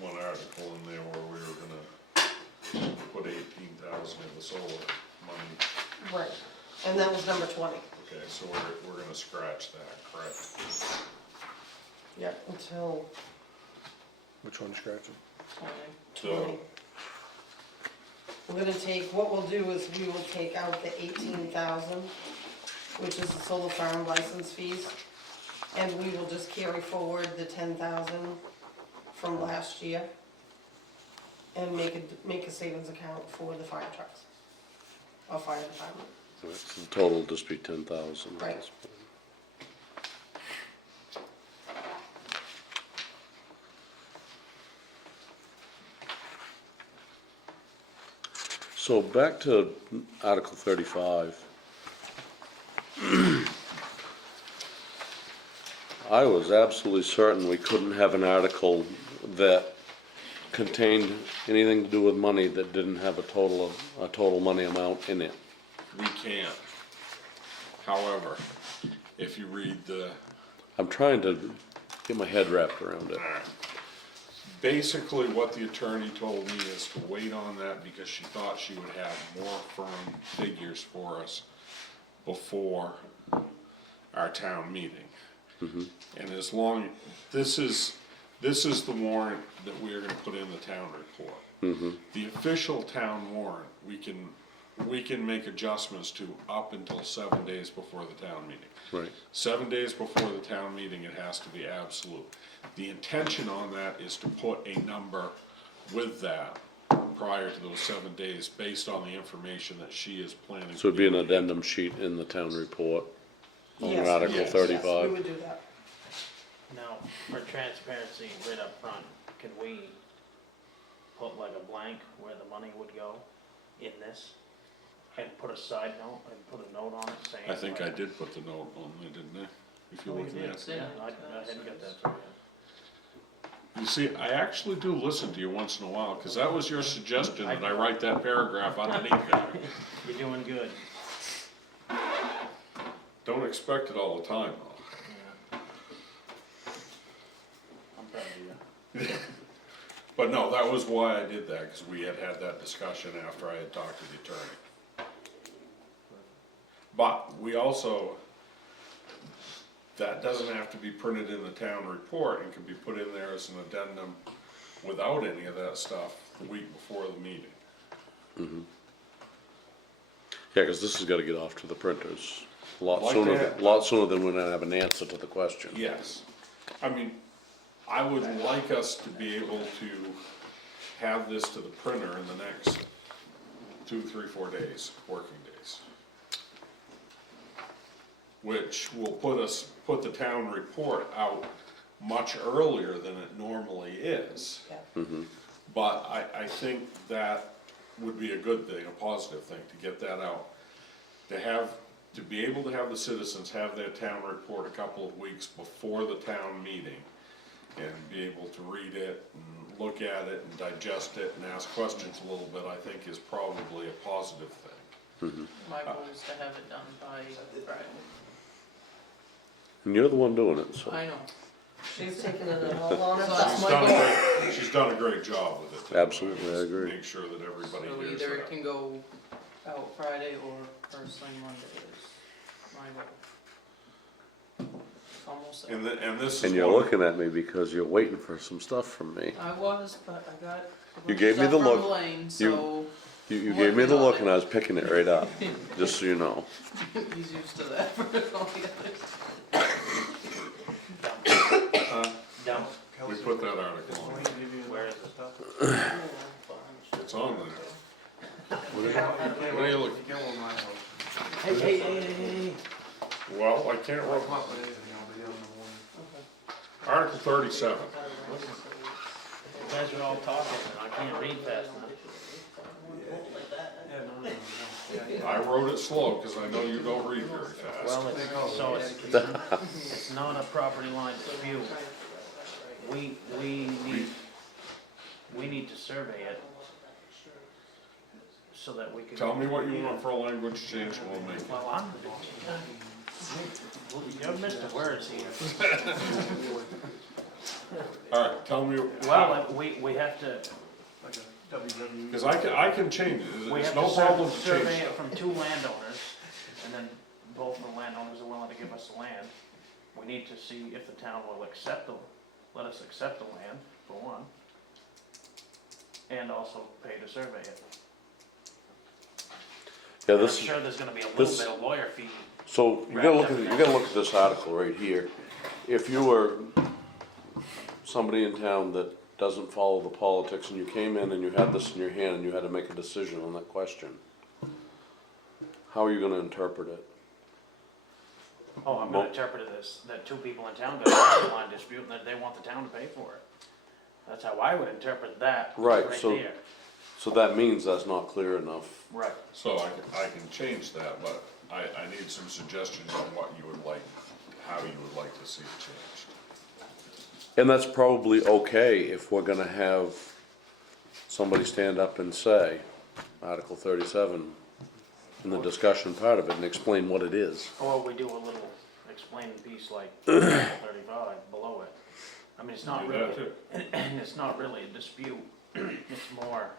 one article in there where we were gonna put 18,000 in the solar money. Right. And that was number 20. Okay, so we're gonna scratch that, correct? Yep. Until Which one scratching? 20. We're gonna take, what we'll do is we will take out the 18,000, which is the solar farm license fees. And we will just carry forward the 10,000 from last year. And make a savings account for the fire trucks. Or fire department. Right, so the total will just be 10,000. Right. So back to Article 35. I was absolutely certain we couldn't have an article that contained anything to do with money that didn't have a total money amount in it. We can't. However, if you read I'm trying to get my head wrapped around it. basically what the attorney told me is to wait on that because she thought she would have more firm figures for us before our town meeting. And as long, this is the warrant that we are gonna put in the town report. The official town warrant, we can make adjustments to up until 7 days before the town meeting. Right. 7 days before the town meeting, it has to be absolute. The intention on that is to put a number with that prior to those 7 days, based on the information that she is planning. So it'd be an addendum sheet in the town report on Yes, Article yes, 35. Yes, we would do that. Now, for transparency, right up front, can we put like a blank where the money would go in this? And put a side note, and put a note on it saying. I think I like- did put the note on there, didn't I? If you're Oh, you looking did? at it. Yeah, I hadn't got that through yet. You see, I actually do listen to you once in a while, cause that was your suggestion that I write that paragraph underneath that. You're doing good. Don't expect it all the time, though. Yeah. I'm proud of you. But no, that was why I did that, cause we had that discussion after I had talked to the attorney. But we also, that doesn't have to be printed in the town report and can be put in there as an addendum without any of that stuff the week before the meeting. Yeah, because this has got to get off to the printers a lot Like sooner, that. lot sooner than we're gonna have an answer to the question. Yes. I mean, I would like us to be able to have this to the printer in the next 2, 3, 4 days, working days. Which will put the town report out much earlier than it normally is. Yeah. But I think that would be a good thing, a positive thing, to get that out. To be able to have the citizens have their town report a couple of weeks before the town meeting and be able to read it and look at it and digest it and ask questions a little bit, I think is probably a positive thing. My goal is to have it done by Friday. And you're the one doing it, so. I know. She's taking it all on So herself. that's She's done a great job with it. too. Absolutely, I agree. Make sure that everybody So hears either it that. can go out Friday or first thing Monday is my goal. Someone so. And this is And you're one- looking at me because you're waiting for some stuff from me. I was, but I got. a You bunch gave me of the stuff from look. Blaine, so You gave me the look and I was picking it right up, just so you know. he's used to that for all the others. Dump, We put that article on. where is it? It's on there. What are you looking? Hey. Well, I can't, Article 37. You guys are all talking and I can't read fast enough. I wrote it slow because I know you don't read very fast. Well, it's not a property line dispute. We need to survey it so that we can. Tell me what you want for a language change and we'll make it. Well, you're Mr. Words here. All right, tell me. Well, we have to, Because I can change it. we It's have no to problem to survey change it it. from 2 landowners, and then both of the landowners are willing to give us the land. We need to see if the town will let us accept the land, for one, and also pay to survey it. Yeah, I'm this, sure there's gonna be a little this- bit of lawyer fee. so you gotta look at this article right here. If you were somebody in town that doesn't follow the politics and you came in and you had this in your hand and you had to make a decision on that question, how are you gonna interpret it? Oh, I'm gonna interpret it as that 2 people in town got a property line dispute and that they want the town to pay for it. That's how I would interpret that, Right, right so- there. So that means that's not clear enough. Right. So I can change that, but I need some suggestions on what you would like, how you would like to see it changed. And that's probably okay if we're gonna have somebody stand up and say, Article 37, in the discussion part of it, and explain what it is. Or we do a little explaining piece like 35 below it. I mean, it's not Do really, that too. and it's not really a dispute, it's more,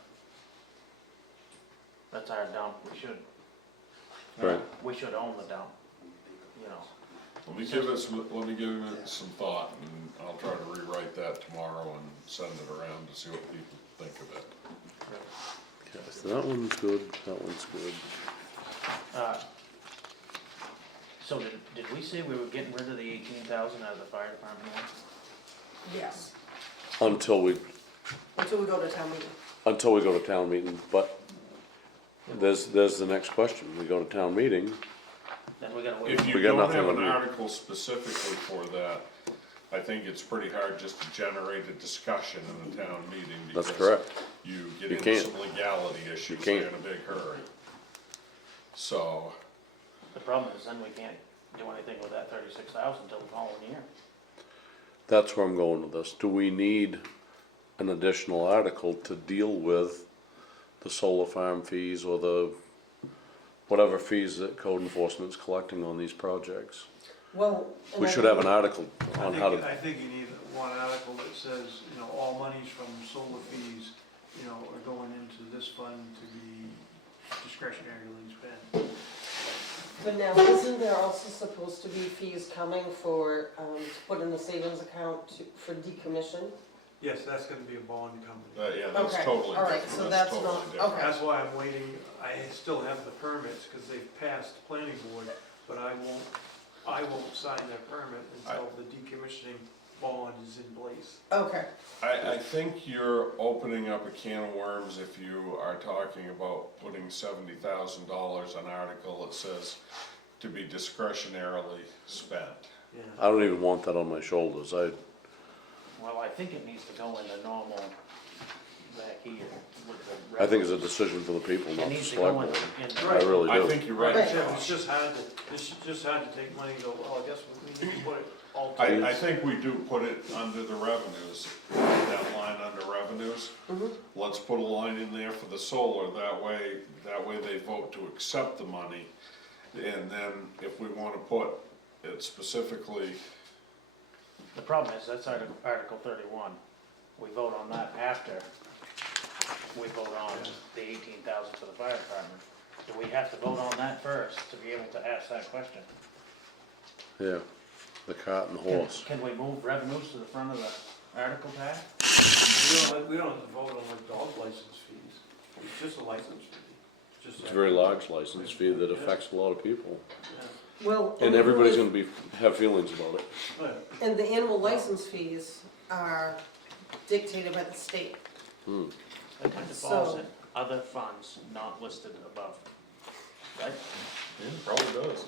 that's our dump, we should own the dump, you know. Let me give it some thought and I'll try to rewrite that tomorrow and send it around to see what people think of it. Okay, so that one's good, that one's good. So did we say we were getting rid of the 18,000 out of the fire department one? Yes, Until we until we go to town meeting. go to town meeting, but there's the next question. We go to town meeting, Then we gotta wait. If you We got don't nothing have on an here. article specifically for that, I think it's pretty hard just to generate a discussion in the town meeting. that's because correct. You get You into can't. some legality issues You there in can't. a big hurry. So, The problem is then we can't do anything with that 36,000 until the following year. That's where I'm going with this. Do we need an additional article to deal with the solar farm fees or the, whatever fees that code enforcement's collecting on these projects? Well. and We I should have think- an article on how to, I think you need one article that says, you know, all monies from solar fees, you know, are going into this fund to be discretionarily spent. But now, isn't there also supposed to be fees coming for, to put in the savings account for decommission? Yes, that's gonna be a bond company. yeah, that's Okay, totally all right, different. so that's totally not- different. okay. That's why I'm waiting, I still have the permits, cause they've passed the planning board, but I won't sign their permit until the decommissioning bond is in place. Okay, I think you're opening up a can of worms if you are talking about putting $70,000 an article that says to be discretionarily spent. Yeah. I don't even want that on my shoulders. Well, I think it needs to go in the normal back here with the. I think it's a decision for the people, It not the needs to select go in, board. in. I really I do. think you're Right, right. Jeff, it's just hard to take money and go, well, I guess we need to put it all I together. think we do put it under the revenues, that line under revenues. Let's put a line in there for the solar, that way they vote to accept the money. And then if we wanna put it specifically, The problem is, that's Article 31. We vote on that after we vote on the 18,000 for the fire department. Do we have to vote on that first to be able to ask that question? Yeah. the cart and the horse. Can we move revenues to the front of the article tag? We don't have to vote on like dog license fees, it's just a license fee. Just It's a very large license fee that affects a lot of people. Well. And the everybody's rule gonna have feelings about it. Yeah. is- And the animal license fees are dictated by the state. Hmm. It kind of falls So- in other funds not listed above, right? Yeah, probably does.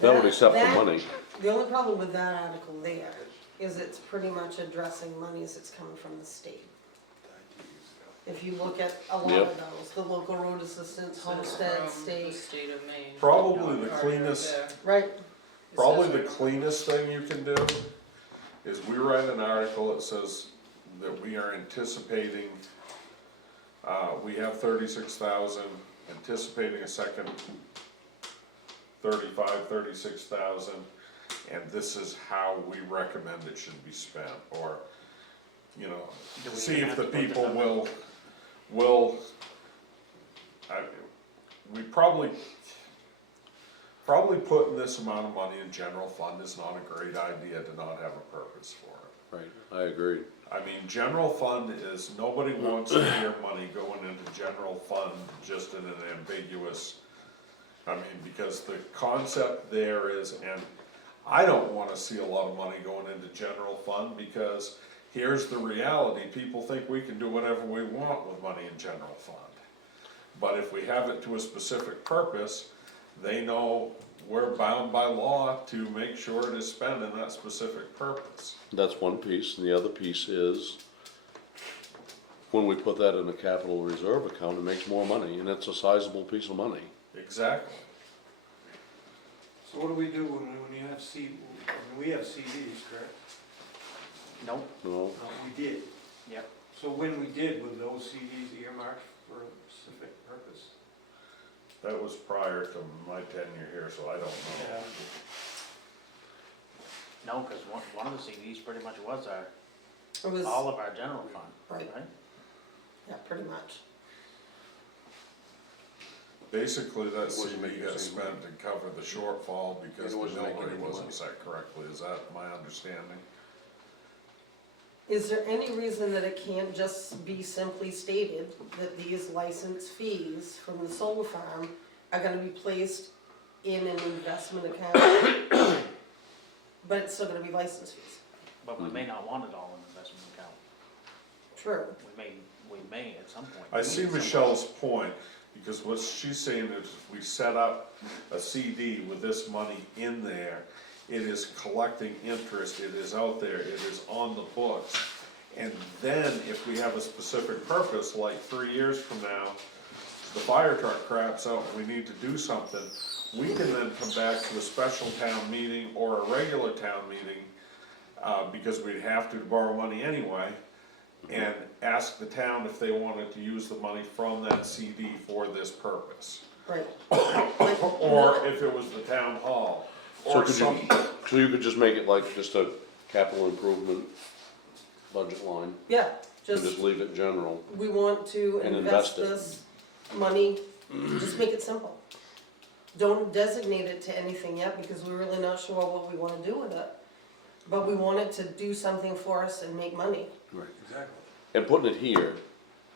That would accept the that- money. The only problem with that article there is it's pretty much addressing monies that's coming from the state. If you look at a lot Yep. of those, the local road assistance, Says homestead, from the state, state of Maine. Probably the Right cleanest, there. right? It probably says the right- cleanest thing you can do is we write an article that says that we are anticipating, we have 36,000, anticipating a second 36,000, and this is how we recommend it should be spent, or, you know, Do we see even if have the to put the people number? will, we probably putting this amount of money in general fund is not a great idea to not have a purpose for it. Right, I agree. I mean, general fund is, nobody wants to hear money going into general fund just in an ambiguous, I mean, because the concept there is, and I don't wanna see a lot of money going into general fund, because here's the reality, people think we can do whatever we want with money in general fund. But if we have it to a specific purpose, they know we're bound by law to make sure it is spent in that specific purpose. That's one piece, and the other piece is, when we put that in a capital reserve account, it makes more money, and it's a sizable piece of money. Exactly. So what do we do when you have we have CDs, correct? Nope, No, No, we did. yep. So when we did, were those CDs earmarked for a specific purpose? That was prior to my tenure here, so I don't know. No, cause one of the CDs pretty much was It was, all of our general fund, Right. right? yeah, pretty much. Basically, that wasn't CD making got any spent to cover the shortfall because It the wasn't mill making rate any wasn't money. set correctly, is that my understanding? Is there any reason that it can't just be simply stated that these license fees from the solar farm are gonna be placed in an investment account? But it's still gonna be license fees. But we may not want it all in investment account. True. We may at some point. I see need some- Michelle's point, because what she's saying is if we set up a CD with this money in there, it is collecting interest, it is out there, it is on the books. And then if we have a specific purpose, like 3 years from now, the fire truck craps out and we need to do something, we can then come back to a special town meeting or a regular town meeting, because we'd have to borrow money anyway, and ask the town if they wanted to use the money from that CD for this purpose. Right. Or if it was the town hall, so or could some, you, so you could just make it like just a capital improvement budget line, Yeah, and just, just leave it general. we want to And invest invest it. this money, just make it simple. Don't designate it to anything yet, because we're really not sure what we wanna do with it. But we want it to do something for us and make money. Right. Exactly. And putting it here,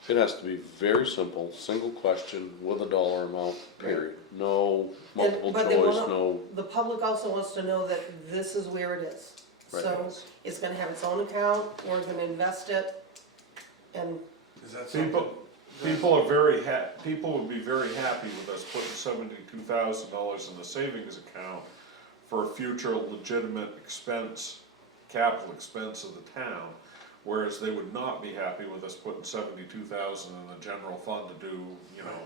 it has to be very simple, single question with a dollar amount, period. No multiple but they choice, wanna- no, The public also wants to know that this is where it is. Right. So it's gonna have its own account, we're gonna invest it, and Is that something? people are very people would be very happy with us putting $72,000 in the savings account for a future legitimate expense, capital expense of the town. Whereas they would not be happy with us putting 72,000 in the general fund to do, you know,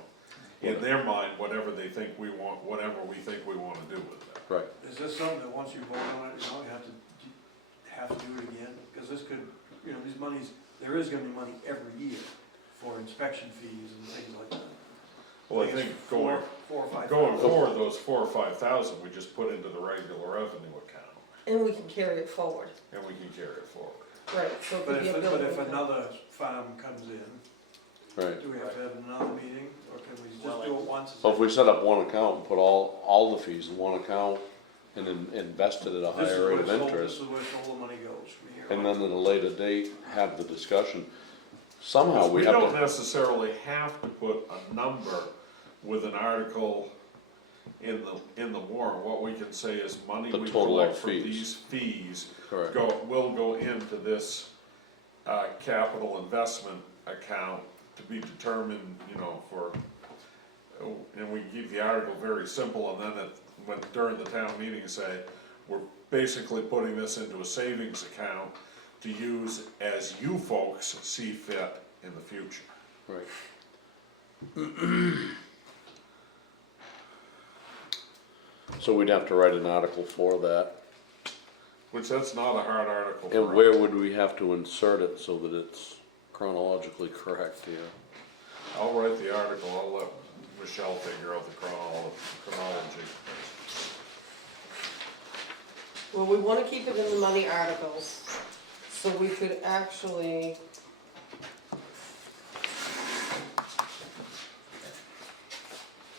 in their mind, whatever they think we want, whatever we think we wanna do with it. right. Is this something that once you vote on it, you know, you have to do it again? Because this could, you know, these monies, there is gonna be money every year for inspection fees and things like that. Well, I think think it's going four or five Going thousand. forward, those 4 or 5,000, we just put into the regular revenue account, and we can carry it forward. and we can carry it forward. Right, so it But could be a if, building. but if account. another farm comes in, Right. do we have to have another meeting, or can we Well, just do it once? So if we set up one account and put all the fees in one account, and invested at a This is higher where rate of this interest, is where solar money goes from here. and on. then at a later date, have the discussion. Somehow we We have don't to, necessarily have to put a number with an article in the warrant. What we can say is money The we total collect of from fees. these fees correct, will go into this, capital investment account to be determined, you know, for, and we keep the article very simple, and then when, during the town meeting, say, we're basically putting this into a savings account to use as you folks see fit in the future. right. So we'd have to write an article for that, Which that's not a hard article for and us. where would we have to insert it so that it's chronologically correct here? I'll write the article, I'll let Michelle figure out the chronology. Well, we wanna keep it in the money articles, so we could actually.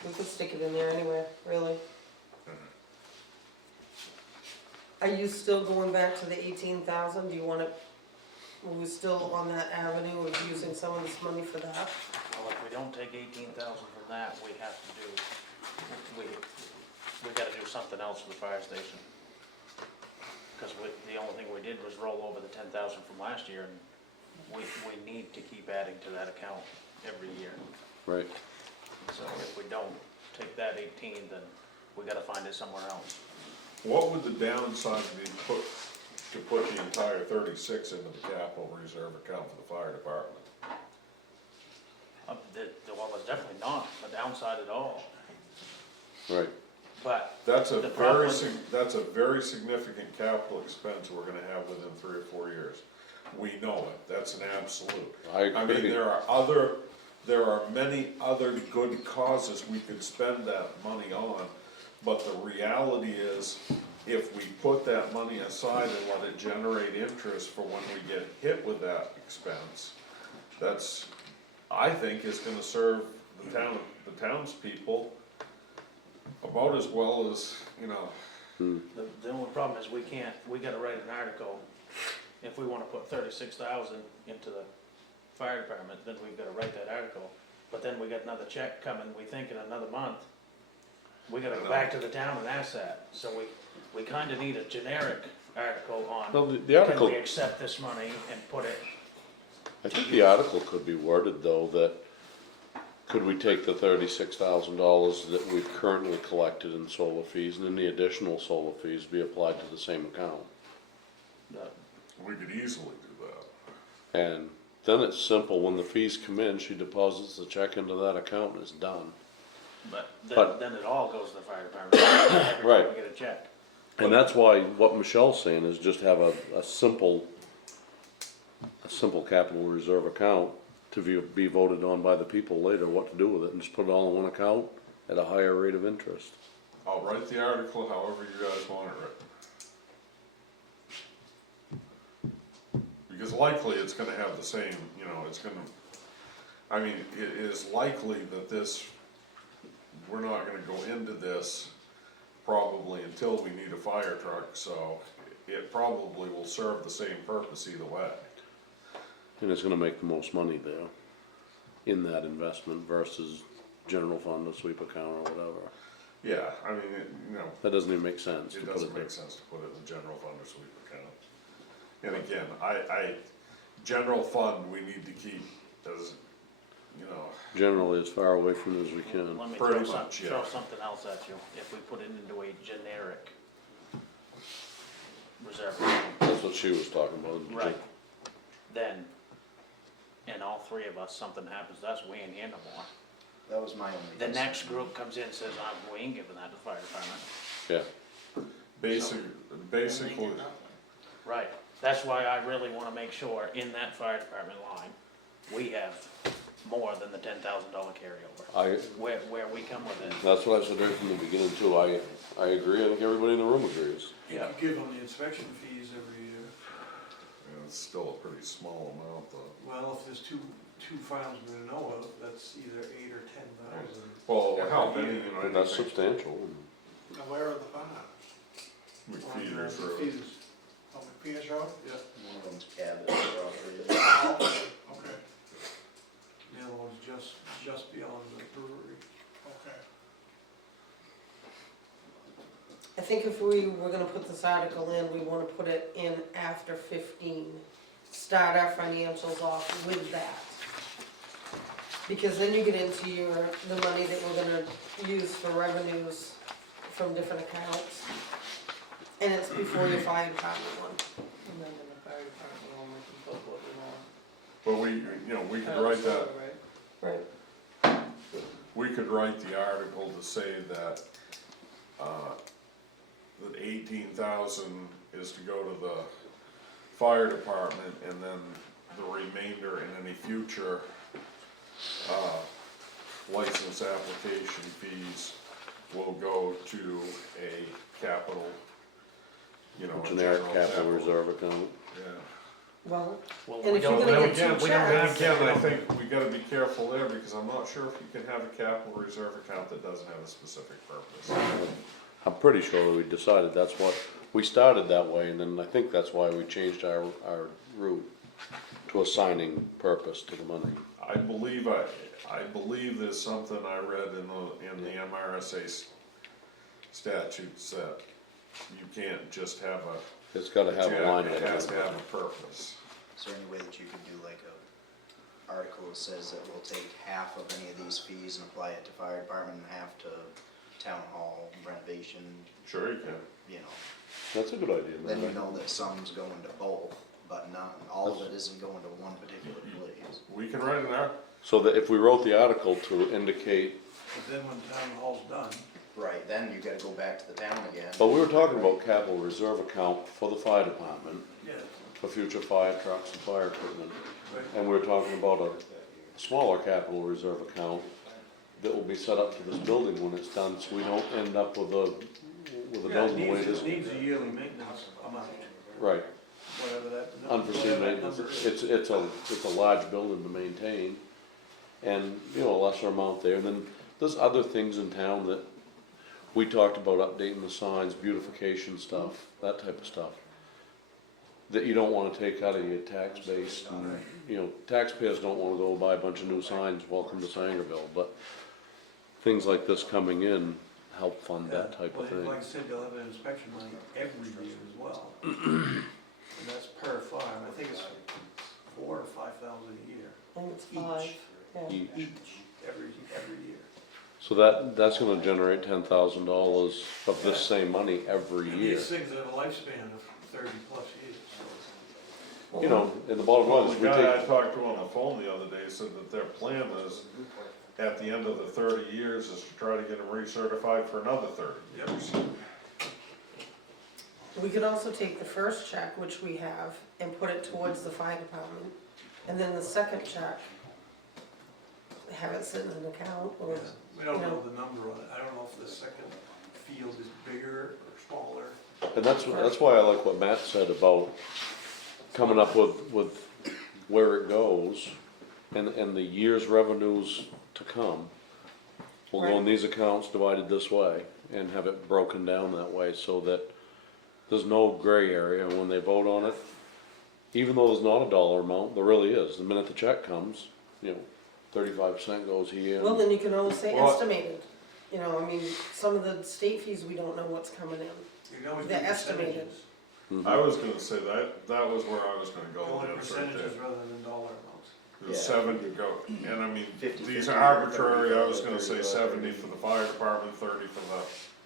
We could stick it in there anywhere, really. Are you still going back to the 18,000? Do you want it, are we still on that avenue of using some of this money for that? Well, if we don't take 18,000 from that, we have to do, we gotta do something else for the fire station. Cause the only thing we did was roll over the 10,000 from last year, and we need to keep adding to that account every year. Right, So if we don't take that 18, then we gotta find it somewhere else. What would the downside be to put the entire 36 into the capital reserve account for the fire department? Well, there's definitely not a downside at all, right. but That's a The problem- that's a very significant capital expense we're gonna have within 3 or 4 years. We know it, that's an absolute. I I mean, agree. there are many other good causes we could spend that money on, but the reality is, if we put that money aside and let it generate interest for when we get hit with that expense, that's, I think, is gonna serve the townspeople about as well as, you know, the only problem is we gotta write an article. If we wanna put 36,000 into the fire department, then we've gotta write that article. But then we got another check coming, we think in another month. We gotta go back to the town and ask that, so we kinda need a generic article Well, on, the can article, we accept this money and put it, I think the article could be worded though, that could we take the $36,000 that we've currently collected in solar fees, and then the additional solar fees be applied to the same account? we could easily do that. And then it's simple, when the fees come in, she deposits the check into that account and it's done. but then it all goes to the fire department, every time Right. we get a check. And that's why, what Michelle's saying is just have a simple capital reserve account to be voted on by the people later, what to do with it, and just put it all in one account at a higher rate of interest. I'll write the article however you guys want it written. Because likely it's gonna have the same, you know, it's gonna, I mean, it is likely that we're not gonna go into this probably until we need a fire truck, so it probably will serve the same purpose either way. And it's gonna make the most money there in that investment versus general fund or sweep account or whatever. Yeah, I mean, you know, That doesn't even make sense to it put doesn't it there. make sense to put it in the general fund or sweep account. And again, general fund, we need to keep as, you know, Generally as far away from it as we can. Let me Pretty throw much, yeah. something else at you, if we put it into a generic reserve. That's what she was talking about. Right. Then, and all three of us, something happens to us, we ain't here no more. That was my only. The concern. next group comes in and says, we ain't giving that to the fire department. Yeah, basically, Right, that's why I really wanna make sure in that fire department line, we have more than the $10,000 carryover. Where we come with it. that's what I said right from the beginning too. I agree. I think everybody in the room agrees. You Yeah. could give them the inspection fees every year. it's still a pretty small amount though. Well, if there's two farms we're gonna know of, that's either 8 or 10,000. Well, how many, you know, But that's anything- substantial. Now, where are the farms? McFeeters Road. Peters. Oh, Peters Road? Yeah, One of them's Cabot property. Oh, okay, the other one's just beyond the brewery. okay. I think if we were gonna put this article in, we wanna put it in after 15. Start our financials off with that. Because then you get into the money that we're gonna use for revenues from different accounts. And it's before your fire department one. And then the fire department one, we can put what we want. But we could write that, Right. we could write the article to say that, that 18,000 is to go to the fire department, and then the remainder in any future, license application fees will go to a capital, a Generic general capital reserve account. Yeah. Well, Well, and we if you're don't, gonna Then get two again, checks. I think we gotta be careful there, because I'm not sure if you can have a capital reserve account that doesn't have a specific purpose. I'm pretty sure that we decided that's what, we started that way, and then I think that's why we changed our route to assigning purpose to the money. I believe there's something I read in the MRSA statutes that you can't just have It's gotta have a line it has to item. have a purpose. Is there any way that you could do like a article that says that we'll take half of any of these fees and apply it to fire department and half to town hall renovation, Sure you can. you know? That's a good idea, Then you man. know that some's going to both, but not, all of it isn't going to one particular place. We can write an article. So that if we wrote the article to indicate, But then when town hall's done, Right, then you gotta go back to the town again. but we were talking about capital reserve account for the fire department, yeah, for future fire trucks and fire equipment. right. And we were talking about a smaller capital reserve account that will be set up for this building when it's done, so we don't end up with a Yeah, building the way it is. it needs a yearly maintenance amount, Right, whatever that. unforeseen whatever that maintenance, number is. it's a large building to maintain, and, a lesser amount there, and then there's other things in town that we talked about, updating the signs, beautification stuff, that type of stuff, that you don't wanna take out of your tax base, and, taxpayers don't wanna go buy a bunch of new signs, welcome to Sangerville, but things like this coming in help fund that type of Well, thing. Like I said, they'll have an inspection money every year as well. And that's per farm, I think it's 4,000 or 5,000 a year, And it's 5. Yeah. each, every year. So that's gonna generate $10,000 of this same money every And year. these things have a lifespan of 30+ years. And the bottom line Well, is the we guy I take, talked to on the phone the other day said that their plan is, at the end of the 30 years, is to try to get them recertified for another 30 years. We could also take the first check, which we have, and put it towards the fire department, and then the second check, have it sit in an account, or, Yeah, we don't you know. know the number on it, I don't know if the second field is bigger or smaller. and that's why I like what Matt said about coming up with where it goes, and the year's revenues to come. We'll go in these accounts divided this way, and have it broken down that way, so that there's no gray area when they vote on it. Even though there's not a dollar amount, there really is, the minute the check comes, 35% goes here. well, then you can always say Well- estimated. Some of the state fees, we don't know what's coming in. You can always do They're estimated. percentages. I was gonna say that was where I was gonna go Going with this right percentages there. rather than dollar amounts. The Yeah. 70 go, and I mean, 50, these 50, are arbitrary, I 30, was gonna say 30, 70 for the fire department, 30 for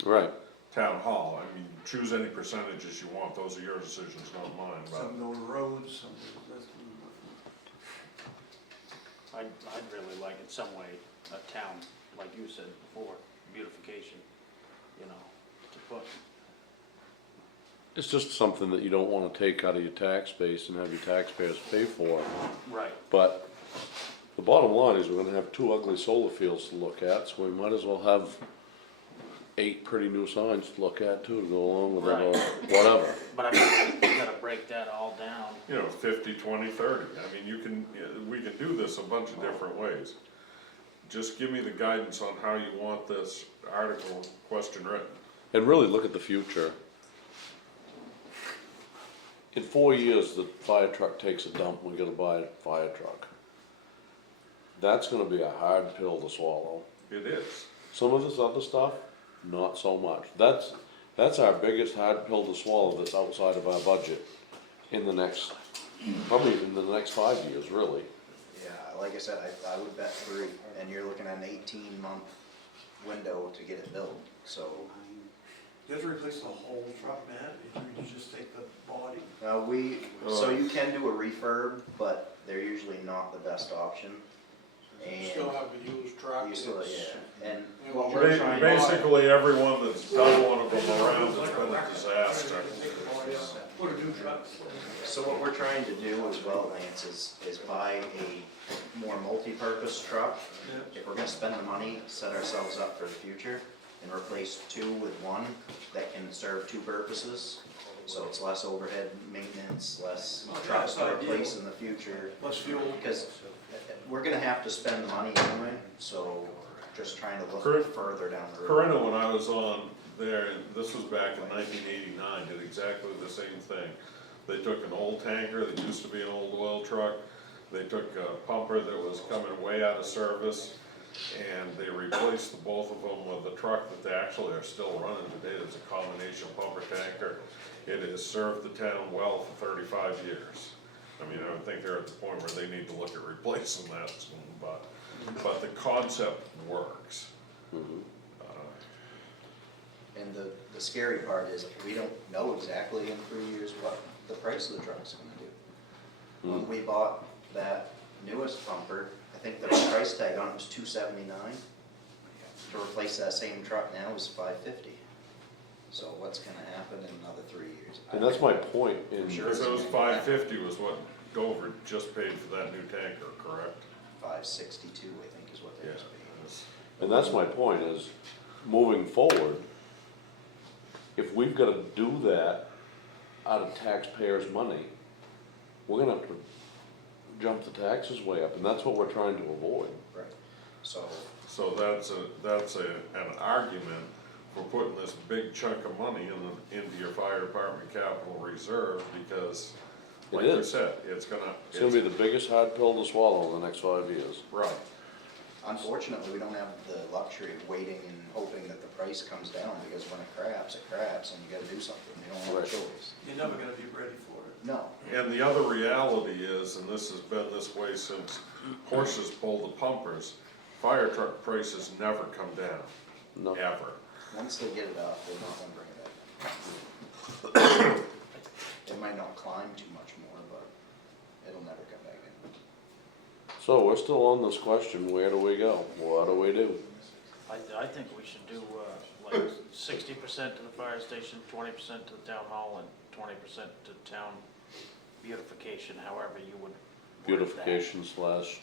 the Right, town hall. I mean, choose any percentages you want, those are your decisions, not mine, but. Some go to roads, some go to. I'd really like in some way, a town, like you said before, beautification, to put. it's just something that you don't wanna take out of your tax base and have your taxpayers pay for. Right. But the bottom line is, we're gonna have 2 ugly solar fields to look at, so we might as well have 8 pretty new signs to look at too, to go along with it, or whatever. But I mean, we gotta break that all down. 50, 20, 30. I mean, we can do this a bunch of different ways. Just give me the guidance on how you want this article question written. And really look at the future. in 4 years, the fire truck takes a dump, we gotta buy a fire truck. That's gonna be a hard pill to swallow. It is. Some of this other stuff, not so much. That's our biggest hard pill to swallow that's outside of our budget in the next, probably in the next 5 years, really. Yeah, like I said, I would bet 3, and you're looking at an 18-month window to get it built, so. You have to replace the whole truck, Matt, or you just take the body? So you can do a refurb, but they're usually not the best option. You still have the used truck. You still, it's- yeah, and Yeah, what well, we're trying to. Basically, everyone that's done one of them around has been a disaster. Put a new truck. So what we're trying to do as well, Lance, is buy a more multi-purpose truck. Yeah. If we're gonna spend the money, set ourselves up for the future, and replace 2 with 1 that can serve 2 purposes. So it's less overhead maintenance, less trucks to replace in the future. Less fuel. Because we're gonna have to spend the money anyway, so just trying to Cor- look further down the road. Corinna, when I was on there, and this was back in 1989, did exactly the same thing. They took an old tanker that used to be an old oil truck, they took a pumper that was coming way out of service, and they replaced the both of them with a truck that they actually are still running today. It's a combination pumper tanker. It has served the town well for 35 years. I mean, I would think they're at the point where they need to look at replacing that soon, but the concept works. And the scary part is, we don't know exactly in 3 years what the price of the truck's gonna do. When we bought that newest pumper, I think the price tag on it was $279. To replace that same truck now is $550. So what's gonna happen in another 3 years? And that's my point, in Sure. Because it was 550 was what Dover just paid for that new tanker, correct? 562, I think, is what they Yeah. just paid. and that's my point, is moving forward, if we've gotta do that out of taxpayers' money, we're gonna have to jump the taxes way up, and that's what we're trying to avoid. Right. So, So that's an argument for putting this big chunk of money into your fire department capital reserve, because, It like you is. said, it's gonna. It's gonna be the biggest hard pill to swallow in the next 5 years. Right. unfortunately, we don't have the luxury of waiting and hoping that the price comes down, because when it craps, and you gotta do something, you don't have a Right. choice. You're never gonna be ready for it. No, And the other reality is, and this has been this way since horses pulled the pumpers, fire truck prices never come down, No, ever. once they get it up, they're not gonna bring it back. It might not climb too much more, but it'll never come back in. so we're still on this question, where do we go? What do we do? I think we should do, like 60% to the fire station, 20% to the town hall, and 20% to town beautification, however you would. word that. Beautification slash,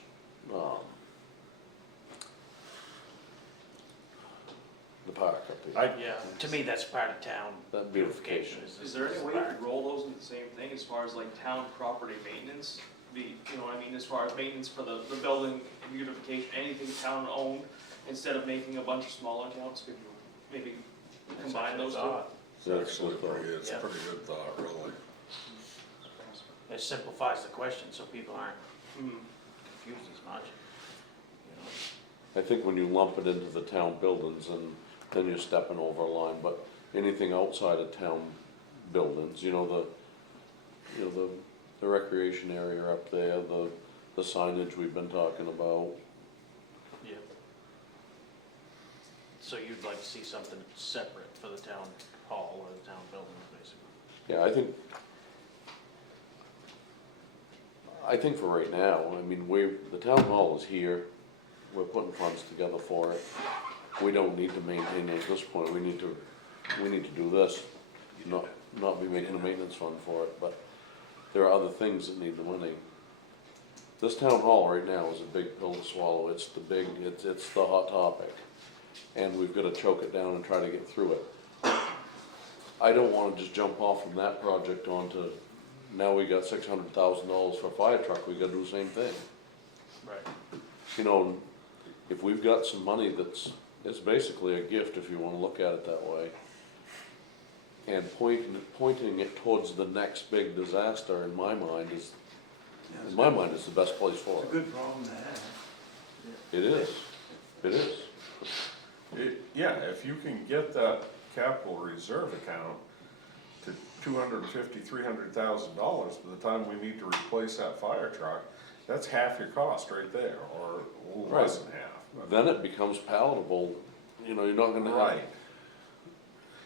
the park up here. Yeah, to me, that's part of town That beautification. beautification. Is there any way you part. could roll those into the same thing as far as like town property maintenance? You know what I mean, as far as maintenance for the building, beautification, anything town owned, instead of making a bunch of small accounts, could you maybe combine those two? It's actually it's Yeah. a pretty good thought, really. It simplifies the question, so people aren't Hmm. confused as much. You know? I think when you lump it into the town buildings, and then you're stepping over a line, but anything outside of town buildings, the recreation area up there, the signage we've been talking about. Yeah. So you'd like to see something separate for the town hall or the town buildings, basically? Yeah, I think for right now, I mean, the town hall is here, we're putting funds together for it. We don't need to maintain it at this point, we need to do this, not be making a maintenance fund for it, but there are other things that need the money. This town hall right now is a big pill to swallow, it's the hot topic, and we've gotta choke it down and try to get through it. I don't wanna just jump off from that project onto, now we got $600,000 for a fire truck, we gotta do the same thing. Right. If we've got some money it's basically a gift if you wanna look at it that way. And pointing it towards the next big disaster in my mind is the best place for It's a it. good problem to have. It is, it is. Yeah, if you can get that capital reserve account to $250,000, $300,000 by the time we need to replace that fire truck, that's half your cost right there, or a little less than half. Then it becomes palatable, you know, you're not gonna have, Right,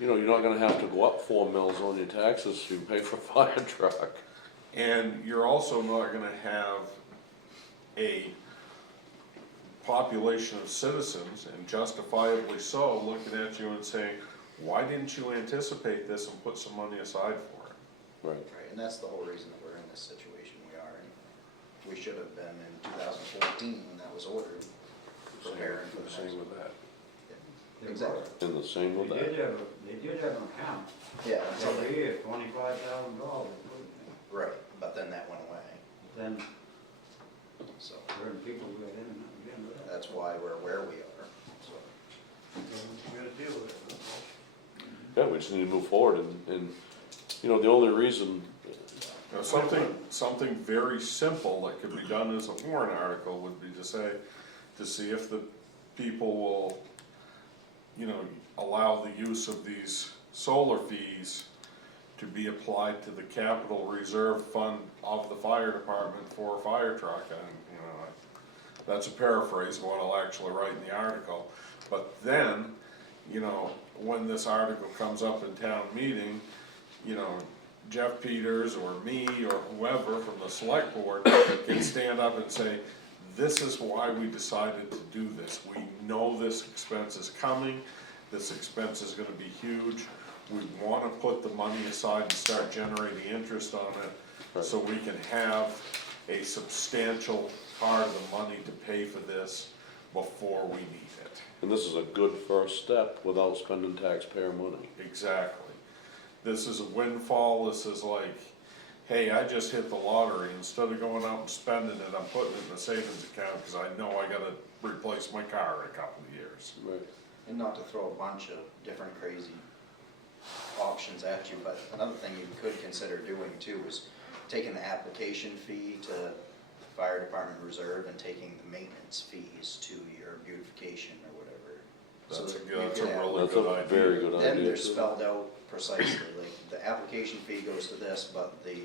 you know, you're not gonna have to go up 4 mils on your taxes to pay for a fire truck. and you're also not gonna have a population of citizens, and justifiably so, looking at you and saying, why didn't you anticipate this and put some money aside for it? Right. Right, and that's the whole reason that we're in this situation we are in. We should have been in 2014 when that was ordered, preparing for the next Same one. with that. Exactly, And the same with that. They did have an account, yeah, until every they, year, $25,000, right, but then that went away, then so certain people got in and out again with that. that's why we're where we are, so. We gotta deal with it. Yeah, we just need to move forward and, you know, the only reason, Now, something very simple that could be done as a warrant article would be to say, to see if the people will, you know, allow the use of these solar fees to be applied to the capital reserve fund of the fire department for a fire truck, and, you know, that's a paraphrase of what I'll actually write in the article. But then, you know, when this article comes up in town meeting, you know, Jeff Peters or me or whoever from the select board can stand up and say, this is why we decided to do this. We know this expense is coming, this expense is gonna be huge. We wanna put the money aside and start generating interest on it, so we can have a substantial part of the money to pay for this before we need it. and this is a good first step without spending taxpayer money. Exactly. This is a windfall, this is like, hey, I just hit the lottery, instead of going out and spending it, I'm putting it in a savings account, cause I know I gotta replace my car in a couple of years. Right. And not to throw a bunch of different crazy options at you, but another thing you could consider doing too is taking the application fee to fire department reserve and taking the maintenance fees to your beautification or whatever. So That's a that good, you that's could a have- really That's good a idea. very good Then idea. they're too. spelled out precisely, like the application fee goes to this, but the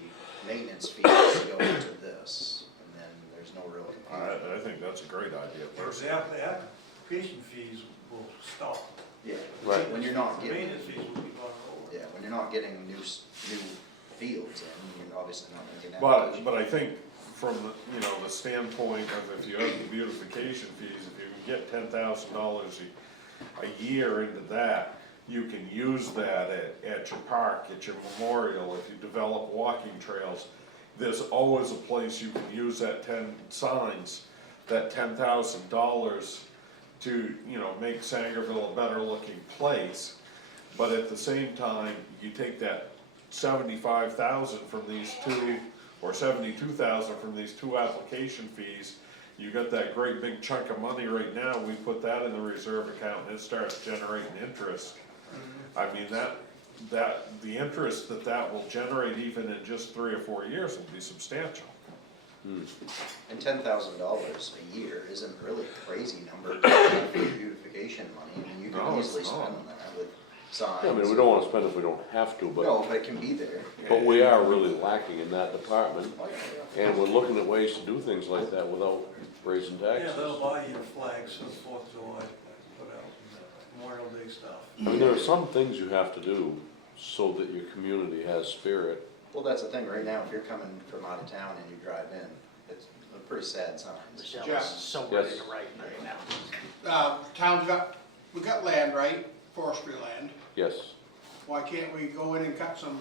maintenance fee has to go to this, and then there's no real confusion. I think that's a great idea, For personally. example, the application fees will stop. Yeah, Right. when you're not The getting, maintenance fees will be gone over. yeah, when you're not getting new fields in, you're obviously not making that. But I think from the, you know, the standpoint of if you have the beautification fees, if you can get $10,000 a year into that, you can use that at your park, at your memorial, if you develop walking trails. There's always a place you can use that that $10,000 to, you know, make Sangerville a better looking place. But at the same time, you take that 75,000 from these two, or 72,000 from these two application fees, you got that great big chunk of money right now, we put that in the reserve account and it starts generating interest. I mean, the interest that will generate even in just 3 or 4 years will be substantial. And $10,000 a year isn't really a crazy number for beautification money, I mean, you No, can it's easily not. spend that with signs. Yeah, I mean, we don't wanna spend if we don't have to, No, but it can be there. but we are really lacking in that department. Oh, yeah. And we're looking at ways to do things like that without raising Yeah, taxes. they'll buy your flags for the 4th of July, put out Memorial Day stuff. I mean, there are some things you have to do so that your community has spirit. Well, that's the thing, right now, if you're coming from out of town and you drive in, it's a pretty sad sign. Jeff. So ready to Yes. write right now. We got land, right, forestry land, Yes, why can't we go in and cut some?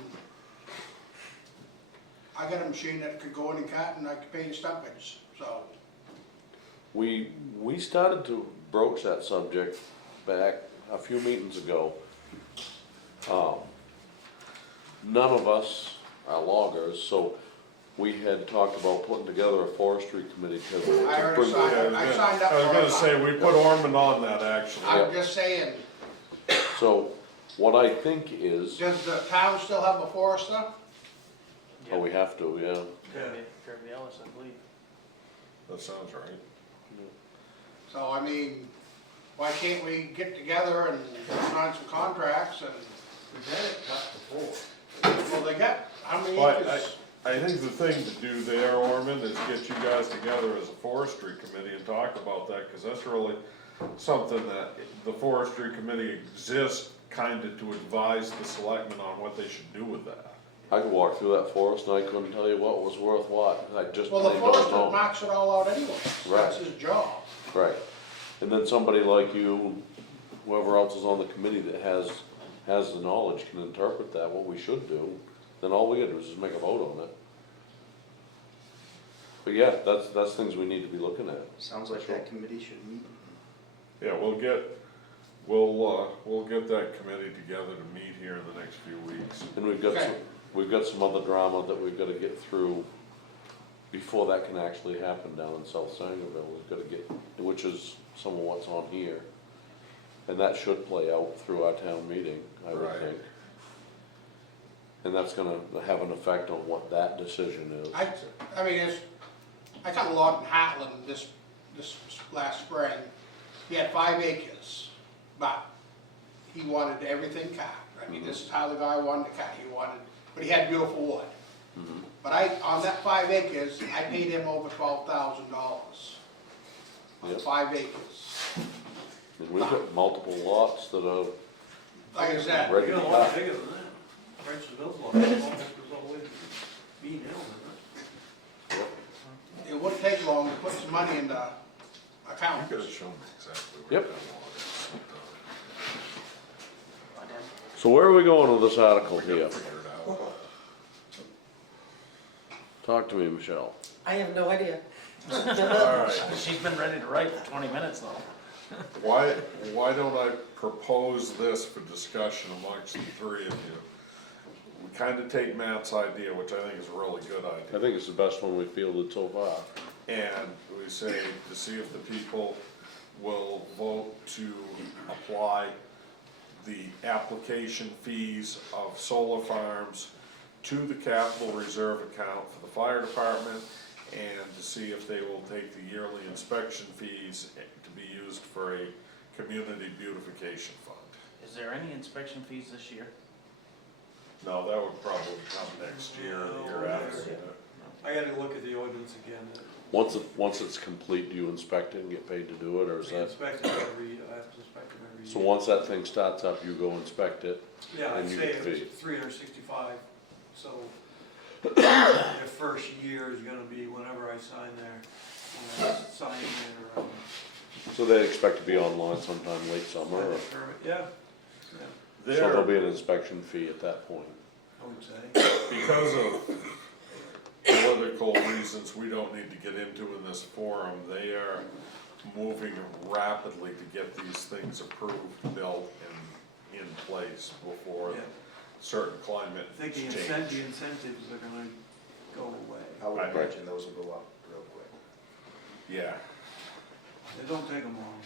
I got a machine that could go in and cut and I could pay you stumpage, so. we started to broach that subject back a few meetings ago. None of us are loggers, so we had talked about putting together a forestry committee to I already bring. signed, I signed up I was for gonna it. say, we put Ormond on that, actually. I'm just saying, So, What I think is, Does the town still have a forester? oh, we have to, yeah. Kirby Ellis, I believe. That sounds right. So I mean, why can't we get together and sign some contracts and, We've had it cut before. well, they got, how many But acres? I think the thing to do there, Orman, is get you guys together as a forestry committee and talk about that, cause that's really something that the forestry committee exists kinda to advise the selectmen on what they should do with that. I could walk through that forest and I couldn't tell you what was worth what, I just Well, the plain don't forester know. knocks it all out anyway. Right. That's his job. Right, and then somebody like you, whoever else is on the committee that has the knowledge can interpret that, what we should do, then all we gotta do is just make a vote on it. But yeah, that's things we need to be looking at. Sounds like that committee should meet. Yeah, we'll get that committee together to meet here in the next few weeks. And we've Okay. got some other drama that we've gotta get through before that can actually happen down in South Sangerville. We've gotta get, which is some of what's on here. And that should play out through our town meeting, I would Right. think. And that's gonna have an effect on what that decision is. I mean, I cut a lot in Heartland this last spring. He had 5 acres, but he wanted everything cut. I mean, this is how the guy wanted to cut. But he had beautiful wood. Mhm. But on that 5 acres, I paid him over $12,000 on Yep. 5 acres. And we've got multiple lots that are Like I said, ready You to got a lot cut. bigger than that. Frenchville's a lot, almost goes all the way to Bean Hill, isn't it? it wouldn't take long to put some money in the You account. gotta show me exactly where Yep. that lot is. So where are we going with this article We gotta here? figure it out. Talk to me, Michelle. I have no idea. Alright, She's been ready to write for 20 minutes though. why don't I propose this for discussion amongst the three of you? We kinda take Matt's idea, which I think is a really good idea. I think it's the best one we've fielded so far. And we say to see if the people will vote to apply the application fees of solar farms to the capital reserve account for the fire department, and to see if they will take the yearly inspection fees to be used for a community beautification fund. Is there any inspection fees this year? No, that would probably come next year or the year after. I gotta look at the ordinance again. Once it's complete, do you inspect it and get paid to do it, or is I that? inspect it every, I have to inspect it every year. So once that thing starts up, you go inspect it? Yeah, I'd and you say get it's paid. 365, so their first year is gonna be whenever I sign their, So they expect to be online sometime late summer, or? permit, yeah, So there'll be an inspection fee at that point. I would say. Because of political reasons we don't need to get into in this forum, they are moving rapidly to get these things approved, built, and in place before Yeah. certain climate I think the change. incentives are gonna go away. I would Right. imagine those will go up real quick. Yeah, They don't take them long.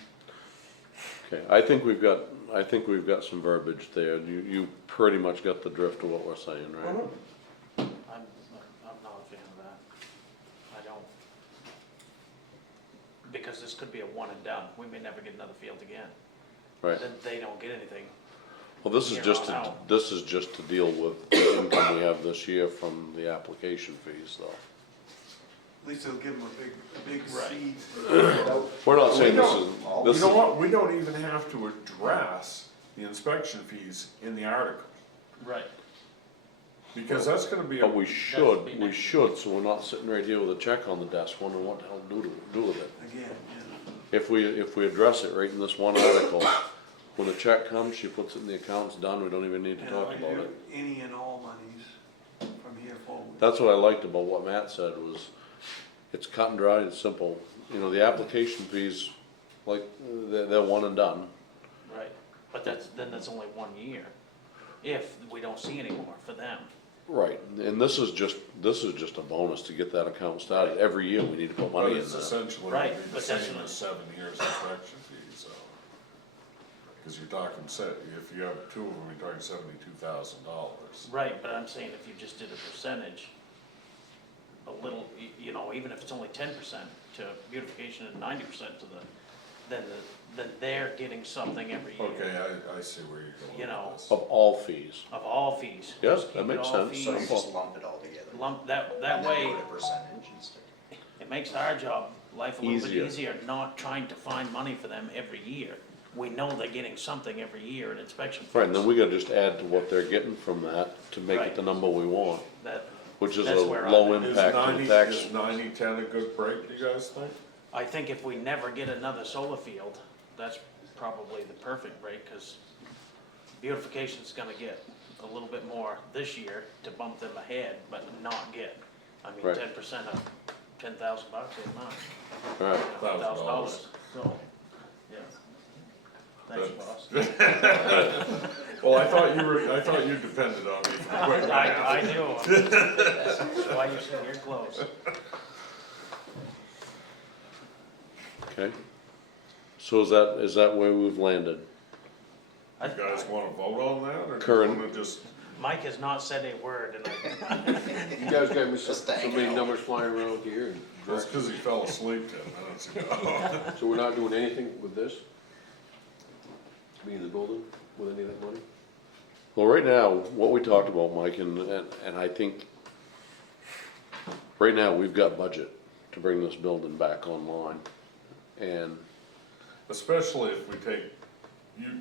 Okay, I think we've got some verbiage there. You pretty much got the drift of what we're saying, right? Mhm. I'm not a fan of that. I don't. Because this could be a one and done. We may never get another field again. Right. Then they don't get anything. Well, this is Here just on out. this is just to deal with the income we have this year from the application fees, though. At least they'll give them a big Right. seed. We're not saying We this don't- is, you this know is, what, we don't even have to address the inspection fees in the article, Right. because that's gonna be a. but we should, so we're not sitting right here with a check on the desk wondering what the hell to do with it. Again, yeah. If we address it right in this one article, when the check comes, she puts it in the account, it's done, we don't even need to And talk I about do it. any and all monies from here forward. That's what I liked about what Matt said was, it's cut and dry, it's simple. You know, the application fees, like, they're one and done. Right. But that's only 1 year. If we don't see any more for them. Right, and this is just a bonus to get that account started. Every year, we need to put But money in it's there. essentially Right, gonna be the but same that's- as 7 years inspection fees, so. Cause you're talking if you have two of them, you're talking $72,000. Right, but I'm saying if you just did a percentage, a little, you know, even if it's only 10% to beautification and 90% to then they're getting something every year. Okay, I see where you're going You know. with this. Of all fees. Of all fees. Yes, Just that keep it makes all sense. So you fees. just lump it all together. Lump, that And then way, put a percentage and stick it. it makes our job, life a little bit Easier. easier, not trying to find money for them every year. We know they're getting something every year in inspection fees. Right, and then we gotta just add to what they're getting from that to make it Right. the number we want, That, which is a That's where I'm low at. impact to the tax. Is 90-10 a good break, do you guys think? I think if we never get another solar field, that's probably the perfect break, cause beautification's gonna get a little bit more this year to bump them ahead, but not get. I mean, Right. 10% of $10,000 ain't much. Right, $1,000, so, yeah. Thanks, But- boss. Well, I thought you depended on me for quick I math. do. That's why you sit here close. okay. So is that where we've landed? You guys wanna vote on that, or do you Current. wanna just, Mike has not said a word, and You guys got me Just so hanging many out. numbers flying around here, and that's cause he fell asleep 10 minutes ago. so we're not doing anything with this? Being the building with any of that money? Well, right now, what we talked about, Mike, and I think, right now, we've got budget to bring this building back online. And, Especially if we take,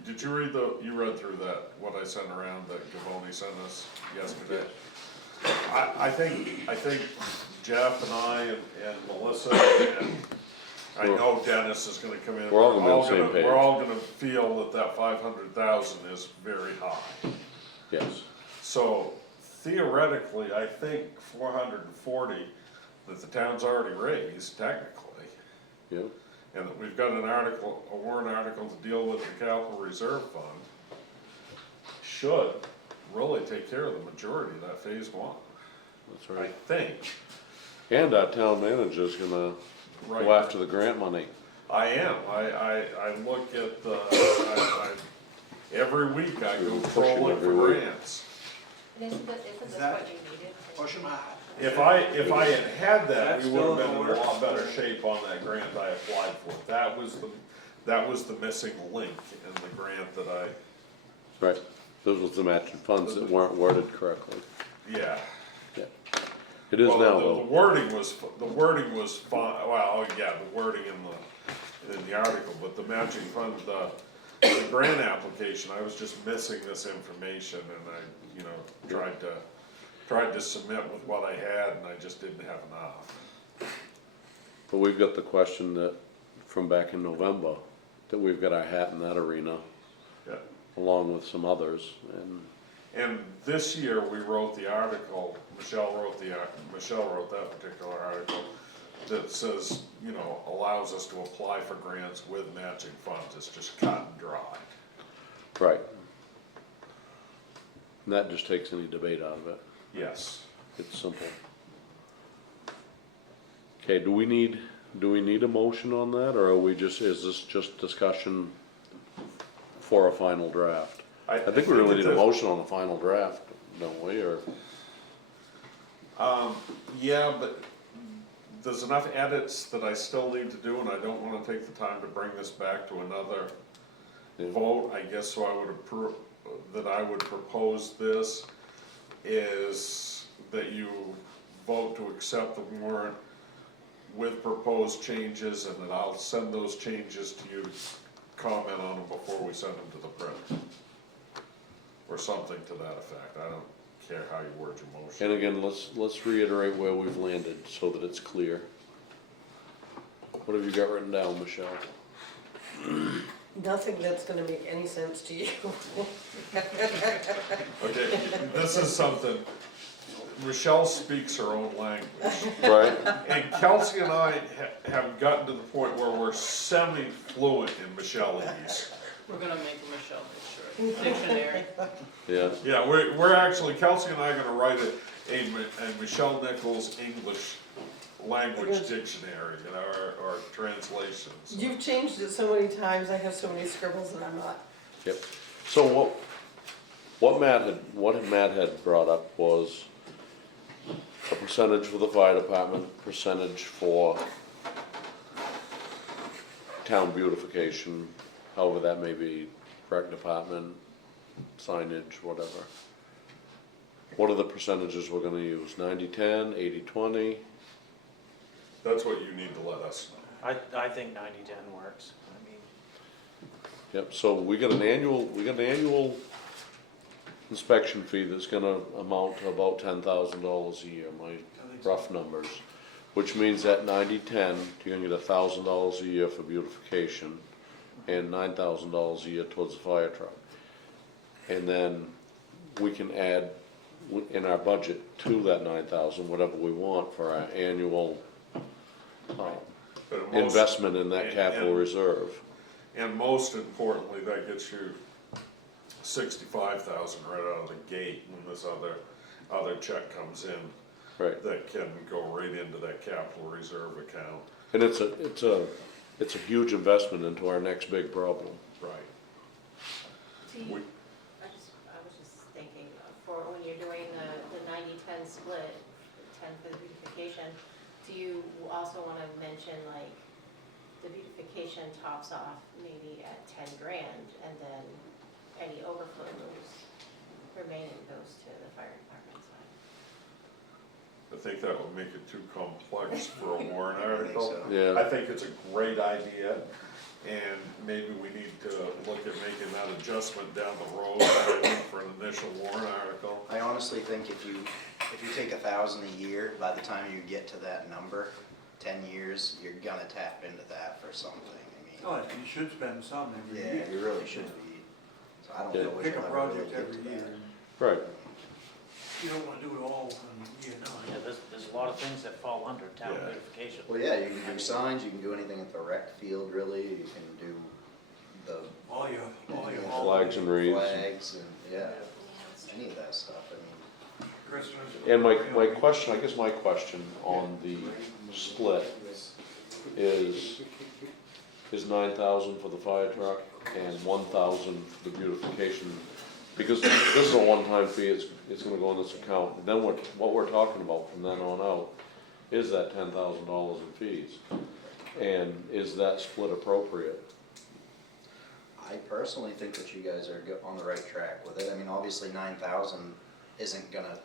did you read you read through that, what I sent around that Gavoni sent us yesterday? I think Jeff and I and Melissa and I know Dennis is gonna come in. We're all gonna be on the same page. We're all gonna feel that 500,000 is very high. yes, So theoretically, I think 440 that the town's already raised technically. yeah, And that we've got a warrant article to deal with the capital reserve fund, should really take care of the majority of that phase one, that's I right. think. And our town manager's gonna go Right. after the grant money. I am, I look at every week I go Pushing trolling every for week. grants. And isn't this that- what you needed? Push them hard. If I had had that, we That's would have still been in in a order. lot better shape on that grant I applied for. That was the missing link in the grant that Right, those was the matching funds that weren't worded correctly. yeah. Yeah, it is Well, now the though. wording was fine, well, yeah, the wording in the article, but the matching fund, the grant application, I was just missing this information and I, tried to submit with what I had and I just didn't have enough. But we've got the question that, from back in November, that we've got our hat in that arena, Yeah. along with some others, And this year, we wrote the article, Michelle wrote that particular article that says, allows us to apply for grants with matching funds, it's just cut and dry. right. And that just takes any debate out of it. Yes. It's simple. Okay, do we need a motion on that, or is this just discussion for a final draft? I think we really need a motion on the final draft, don't we, or? Yeah, but there's enough edits that I still need to do, and I don't wanna take the time to bring this back to another vote, I guess, so I would propose this, is that you vote to accept the warrant with proposed changes, and then I'll send those changes to you to comment on them before we send them to the printer. Or something to that effect, I don't care how you word your motion. And again, let's reiterate where we've landed so that it's clear. What have you got written down, Michelle? Nothing that's gonna make any sense to you. Okay, this is something, Michelle speaks her own language. Right? And Kelsey and I have gotten to the point where we're semi-fluent in Michelleese. We're gonna make a Michelle dictionary. Yeah, Yeah, we're actually, Kelsey and I are gonna write a Michelle Nichols English language dictionary, or translations. You've changed it so many times, I have so many scribbles and I'm not Yep. So what Matt had brought up was a percentage for the fire department, percentage for town beautification, however that may be, rec department, signage, whatever. What are the percentages we're gonna use? 90-10, 80-20? That's what you need to let us know. I think 90-10 works. I mean, Yep, so we got an annual inspection fee that's gonna amount to about $10,000 a year, my rough numbers. Which means that 90-10, you're gonna get $1,000 a year for beautification and $9,000 a year towards the fire truck. And then we can add in our budget to that 9,000, whatever we want for our annual But most- investment in that capital and- reserve. And most importantly, that gets you 65,000 right out of the gate when this other check comes in. Right. That can go right into that capital reserve account. And it's a huge investment into our next big problem. Right. Do you, We- I was just thinking, for when you're doing the 90-10 split, 10 for the beautification, do you also wanna mention like, the beautification tops off maybe at 10 grand, and then any overflow remaining goes to the fire department side? I think that would make it too complex for a warrant I think article. so. Yeah. I think it's a great idea, and maybe we need to look at making that adjustment down the road for an initial warrant article. I honestly think if you take 1,000 a year, by the time you get to that number, 10 years, you're gonna tap into that for something, I Oh, mean, you should spend some every yeah, year. you really should be, so I don't Yeah. know if Pick a you'll ever really project get every to year. that. Right. You don't wanna do it all in year yeah, nine. there's a lot of things that fall under town Yeah. beautification. Well, yeah, you can do signs, you can do anything at the rec field, really, you can do the. All your Flags and wreaths. Flags and, yeah, any of that stuff, I mean. Christmas. And my question, I guess my question on the split is 9,000 for the fire truck and 1,000 for the beautification? Because this is a one-time fee, it's gonna go in this account, and then what we're talking about from then on out is that $10,000 in fees. And is that split appropriate? I personally think that you guys are on the right track with it. I mean, obviously 9,000 isn't gonna,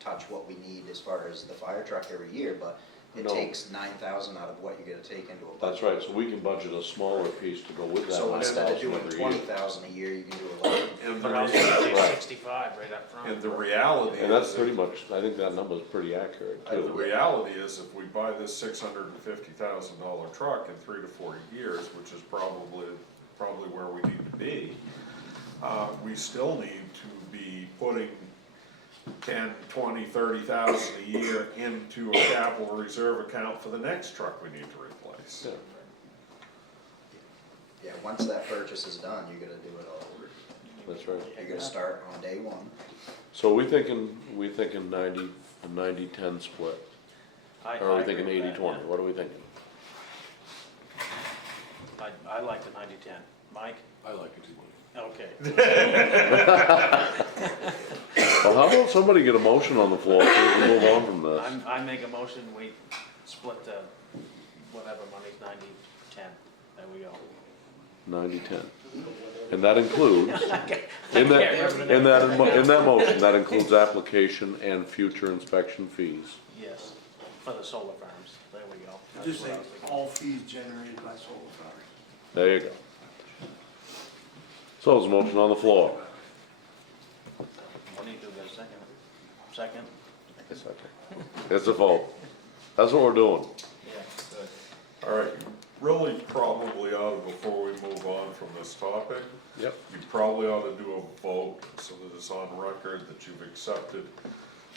touch what we need as far as the fire truck every year, but it No. takes 9,000 out of what you're gonna take into a budget. That's right, so we can budget a smaller piece to go with that So instead of 9,000 doing every 20,000 a year, you can do 11. And But I was the, gonna say Right. 65 right up front. and the reality is. And that's pretty much, I think that number's pretty accurate The too. reality is, if we buy this $650,000 truck in 3 to 4 years, which is probably where we need to be, we still need to be putting 10, 20, 30,000 a year into a capital reserve account for the next truck we need to replace. Yeah. Yeah, once that purchase is done, you're gonna do it all over. That's right. You're gonna start on day one. So we thinking 90, a 90-10 split? Or are we thinking agree with that, 80-20? What are we thinking? yeah. I like the 90-10. Mike? I like it too. Okay. Well, how about somebody get a motion on the floor so we can move on from this? I make a motion, we split the, whatever money's 90-10. There we go. 90-10. And that includes, in that motion, that includes application and future inspection fees. Yes, for the solar farms. There we go. That's Just what say I was thinking. all fees generated by solar farms. There you go. So there's a motion on the floor. What do you do, get a second? Second? It's a vote. That's what we're doing. Yeah, good. All right, really probably ought to, before we move on from this topic, Yep. you probably ought to do a vote so that it's on record that you've accepted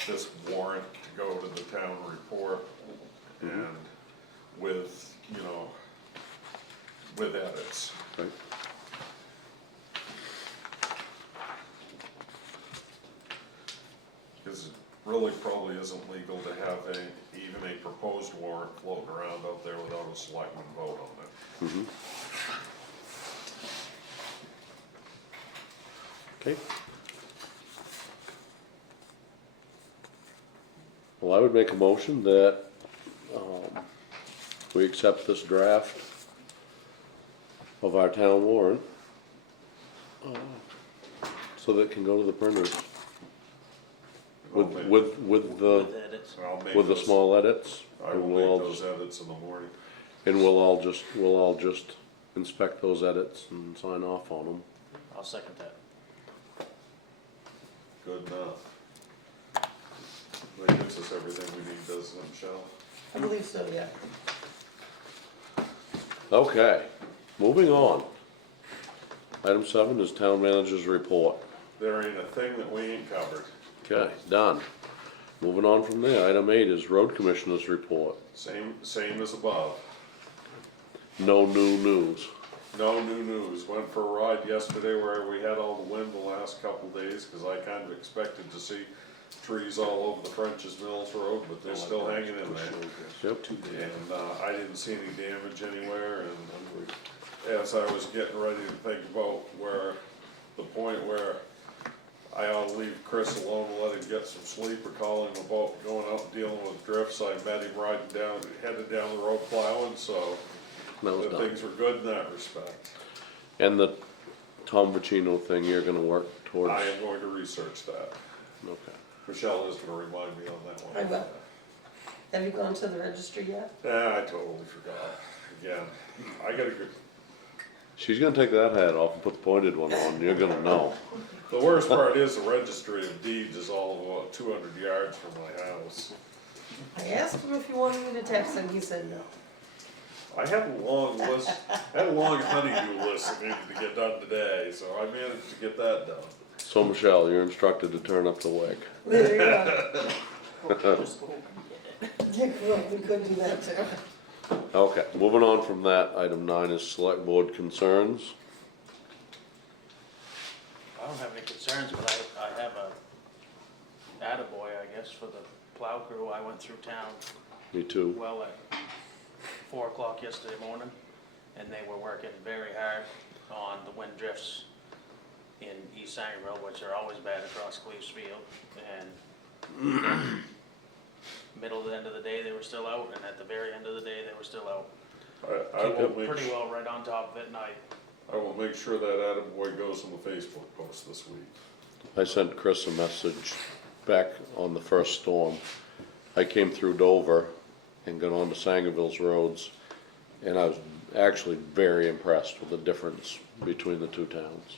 this warrant to go to the town report and with, with edits. Right. Because it really probably isn't legal to have even a proposed warrant floating around out there without a selectman vote on it. Okay. Well, I would make a motion that, we accept this draft of our town warrant, so that it can go to the printers with the, With edits. I'll make with the those- small edits. I and will we'll all make those just- edits in the morning. And we'll all just inspect those edits and sign off on them. I'll second that. Good enough. That gives us everything we need, doesn't it, Michelle? I believe so, yeah. Okay, moving on. Item 7 is town manager's report. There ain't a thing that we ain't covered. Okay, done. Moving on from there, item 8 is road commissioner's report. Same as above. No new news. No new news. Went for a ride yesterday where we had all the wind the last couple days, cause I kind of expected to see trees all over the French's Mills Road, but they're still hanging in there. Yep. And, I didn't see any damage anywhere, and as I was getting ready to think about the point where I ought to leave Chris alone and let him get some sleep or call him about going out and dealing with drifts, I met him headed down the road plowing, so That was done. things were good in that respect. And the Tom Vicino thing, you're gonna work towards? I am going to research that. Okay. Michelle is gonna remind me on that one. I will. Have you gone to the registry yet? Yeah, I totally forgot. Again, I gotta go. She's gonna take that hat off and put the pointed one on, you're gonna know. The worst part is the registry of deeds is all of about 200 yards from my house. I asked him if he wanted me to text him, he said no. I had a long list, had a long honeydew list that needed to get done today, so I managed to get that done. So Michelle, you're instructed to turn up the wig. There you go. Yeah, well, we could do that too. Okay, moving on from that, item 9 is select board concerns. I don't have any concerns, but I have a attaboy, I guess, for the plow crew. I went through town Me too. well at 4 o'clock yesterday morning, and they were working very hard on the wind drifts in East Sangerville, which are always bad across Cleves Field, and middle to the end of the day, they were still out, and at the very end of the day, they were still out. I will Keep make, pretty well right on top of it, and I will make sure that attaboy goes on the Facebook post this week. I sent Chris a message back on the first storm. I came through Dover and got onto Sangerville's roads, and I was actually very impressed with the difference between the two towns.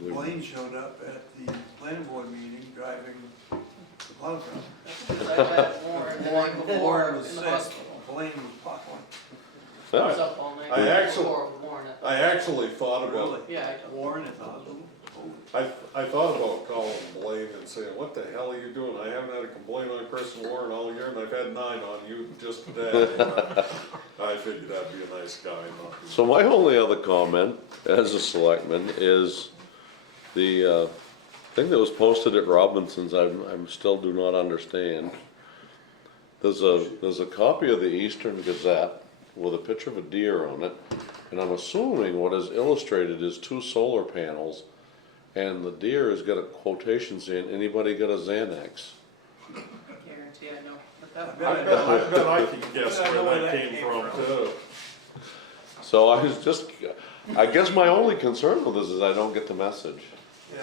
Blaine showed up at the planning board meeting driving the plow truck. Warren was sick. Blaine was popular. Yeah. I actually thought Really? about, Yeah. Warren at the hospital? I thought about calling Blaine and saying, what the hell are you doing? I haven't had a complaint on Chris and Warren all year, and I've had 9 on you just today. I figured that'd be a nice guy, not be. So my only other comment as a selectman is the thing that was posted at Robinson's, I'm still do not understand. There's a copy of the Eastern Gazette with a picture of a deer on it, and I'm assuming what is illustrated is 2 solar panels, and the deer has got a quotation saying, anybody got a Xanax? Guarantee I know, but I bet I can guess where that came from too. So I guess my only concern with this is I don't get the message.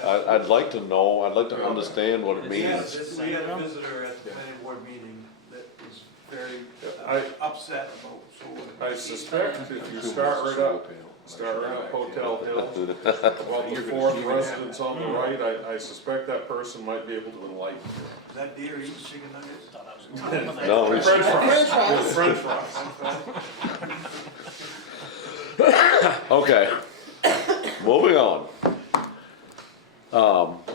Yeah. I'd like to know, I'd like to understand what it We had means. we had a visitor at the planning board meeting that was very upset about solar. I suspect if you start right up Hotel Hill, well, before the residence on the right, I suspect that person might be able to enlighten you. Is that deer eating chicken nuggets? thought I was gonna. No, he's, French fries. okay, moving on.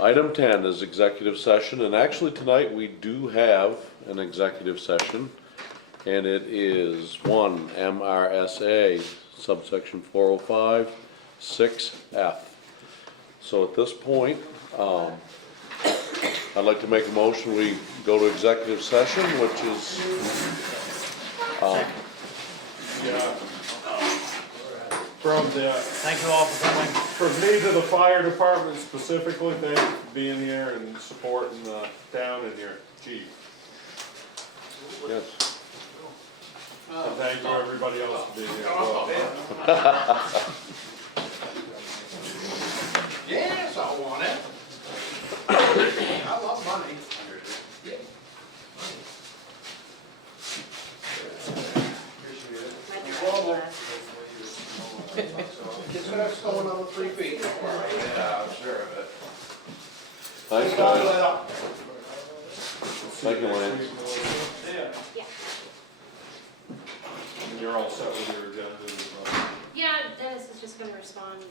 Item 10 is executive session, and actually tonight we do have an executive session, and it is 1 MRSA subsection 405 6F. So at this point, I'd like to make a motion, we go to executive session, which is, Yeah, Thank you all for coming. From me to the fire department specifically, thank you for being here and supporting the town and your chief. Yes. And thank you everybody else for being here as well. Yes, I want it. I love money. My driving glasses. Kids are going on 3 feet. Yeah, I'm sure of it. Thanks, guys. Thank you, Lance. Yeah. And you're all set with your agenda as well. Yeah, Dennis is just gonna respond and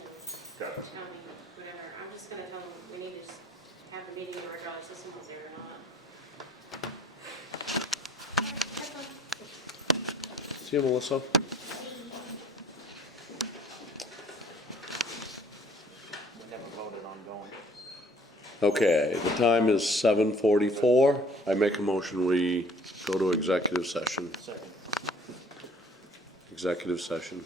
Got it. tell me whatever. I'm just gonna tell him we need to just have the meeting regardless if someone's there or not. Have fun. See you, Melissa. We never voted on going. Okay, the time is 7:44. I make a motion, we go to executive session. Second. Executive session.